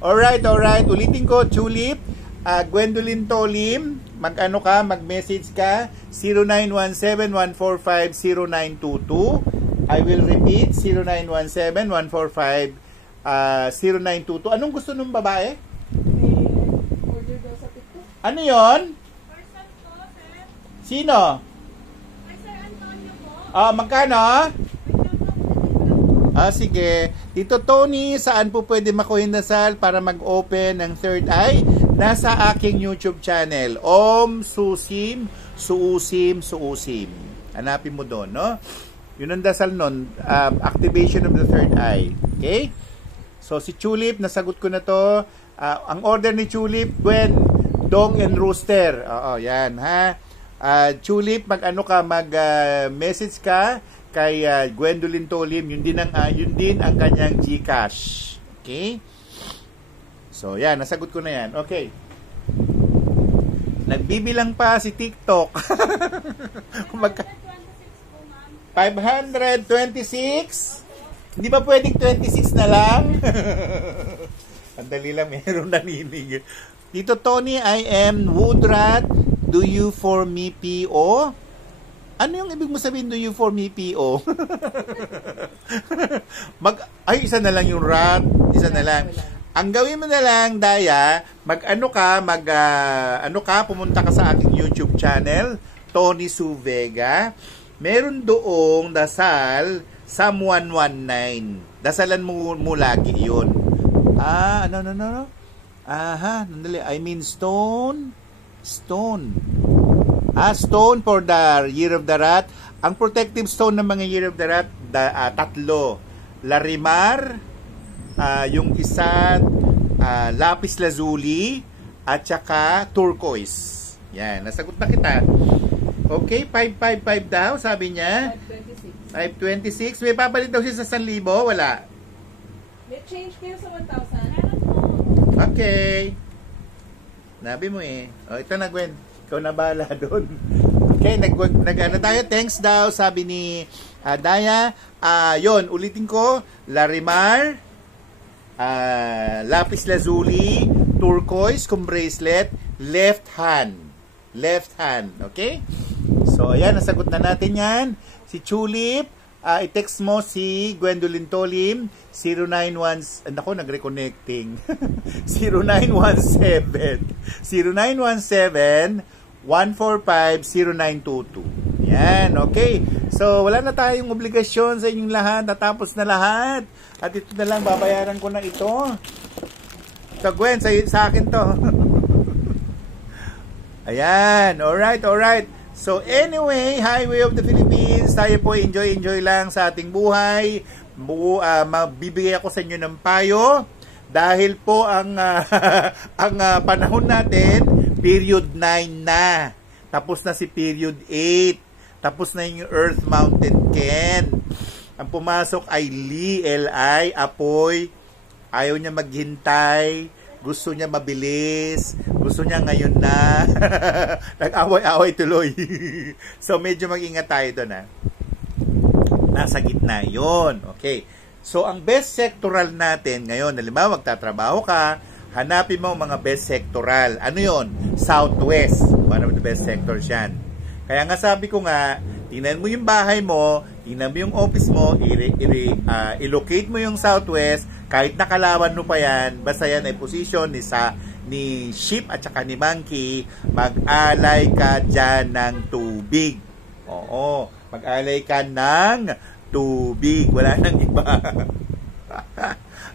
Alright. Ulitin ko, Tulip, Gwendolyn Tolim, mag-message ka, 0917-145-0922. I will repeat, 0917-145-0922. Anong gusto ng babae? Order daw sa TikTok. Ano yon? Person po, sir. Sino? Ay, Sir Antonio po. Magkano? Sige. Tito Tony, saan po pwede makuha ng dasal para mag-open ng third eye? Nasa aking YouTube channel, Om Susim, Suusim. Hanapin mo doon, no? Yun ang dasal nun, activation of the third eye. Okay? So, si Tulip, nasagot ko na to. Ang order ni Tulip, Gwen, dog and rooster. Oo, yan, Tulip, mag-message ka kay Gwendolyn Tolim. Yun din ang kanyang GCash. Okay? So, yan, nasagot ko na yan. Okay. Nagbibilang pa si TikTok. 526? Hindi ba pwedeng 26 na lang? Ang dali lang, meron naninig. Tito Tony, I am Woodrat. Do you for me PO? Ano yung ibig mo sabihin, do you for me PO? Isa na lang yung rat. Isa na lang. Ang gawin mo na lang, Daya, pumunta ka sa aking YouTube channel, Tony Sue Vega. Meron doong dasal, Psalm 119. Dasalan mo lagi yun. Nandali. I mean stone. Stone for the year of the rat. Ang protective stone ng mga year of the rat, tatlo. Larimar, yung isa, lapis lazuli, at saka turquoise. Yan, nasagot na kita. Okay, 555 daw, sabi niya. 526. May papalit daw siya sa 1,000. Wala. May change kayo sa 1,000? Okay. Nabi mo ito na, Gwen. Ikaw na bahala doon. Okay, nag-ano tayo. Thanks daw, sabi ni Daya. Yon, ulitin ko. Larimar, lapis lazuli, turquoise kung bracelet, left hand. Okay? So, ayan, nasagot na natin yan. si Chulip, i-text mo si Gwendolyn Tolim, 091, nako, nag-reconnecting. 0917-145-0922. Yan, okay. So, wala na tayong obligasyon sa inyong lahat. Natapos na lahat. At ito na lang, babayaran ko na ito. So, Gwen, sa akin to. Ayan, alright. So, anyway, Highway of the Philippines, tayo po enjoy lang sa ating buhay. Mabibigay ako sa inyo ng payo. Dahil po ang panahon natin, period 9 na. Tapos na si period 8. Tapos na yung Earth Mountain Ken. Ang pumasok ay Li, apoy. Ayaw niya maghintay. Gusto niya mabilis. Gusto niya ngayon na. Nag-away-away tuloy. So, medyo mag-ingat tayo doon, ha. Nasa gitna yon. Okay. So, ang best sectoral natin ngayon, halimbawa, magtatrabaho ka, hanapin mo mga best sectoral. Ano yon? Southwest. One of the best sectors yan. Kaya nga sabi ko nga, tingnan mo yung bahay mo, tingnan mo yung office mo, i-locate mo yung Southwest, kahit nakalawan mo pa yan, basta yan ay position ni Sheep at saka ni Monkey, mag-alay ka dyan ng tubig. Oo, mag-alay ka ng tubig. Wala nang iba.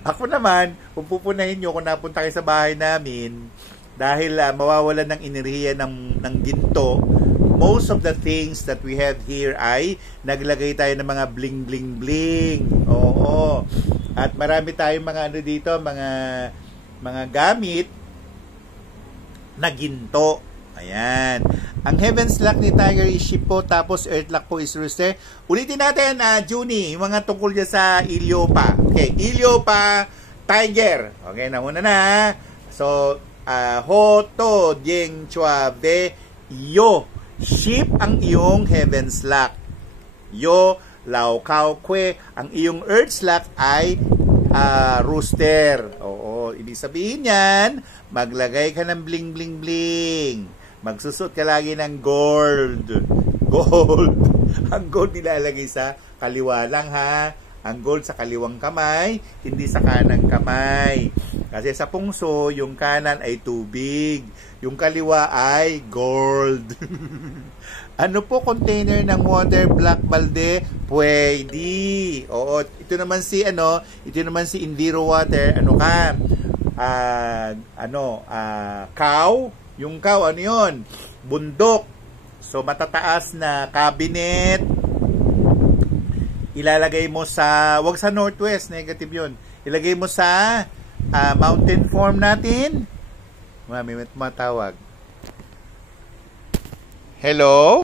Ako naman, kung pupunahin nyo, kung napunta kayo sa bahay namin, dahil mawawalan ng enerhiya ng ginto, most of the things that we have here ay naglagay tayo ng mga bling bling bling. Oo. At marami tayong mga ano dito, mga gamit na ginto. Ayan. Ang Heaven's Lock ni Tiger is Ship po, tapos Earth Lock po is Rooster. Ulitin natin, Junie, yung mga tungkol dyan sa Iliopa. Okay, Iliopa, Tiger. Okay, nauna na. So, Hoto, Dieng, Chua, Ve, Yo. Ship ang iyong Heaven's Lock. Yo, Lao, Kao, Kwe. Ang iyong Earth's Lock ay Rooster. Oo, ibig sabihin yan, maglagay ka ng bling bling bling. Magsusot ka lagi ng gold. Gold. Ang gold nilalagay sa kaliwa lang, ha. Ang gold sa kaliwang kamay, hindi sa kanang kamay. Kasi sa pungso, yung kanan ay tubig. Yung kaliwa ay gold. Ano po container ng water black balde? Pwede. Oo, ito naman si Enviro Water. Ano ka? Cow. Yung cow, ano yun? Bundok. So, matataas na cabinet. Ilalagay mo sa, wag sa northwest, negative yun. Ilagay mo sa mountain form natin. May tumatawag. Hello?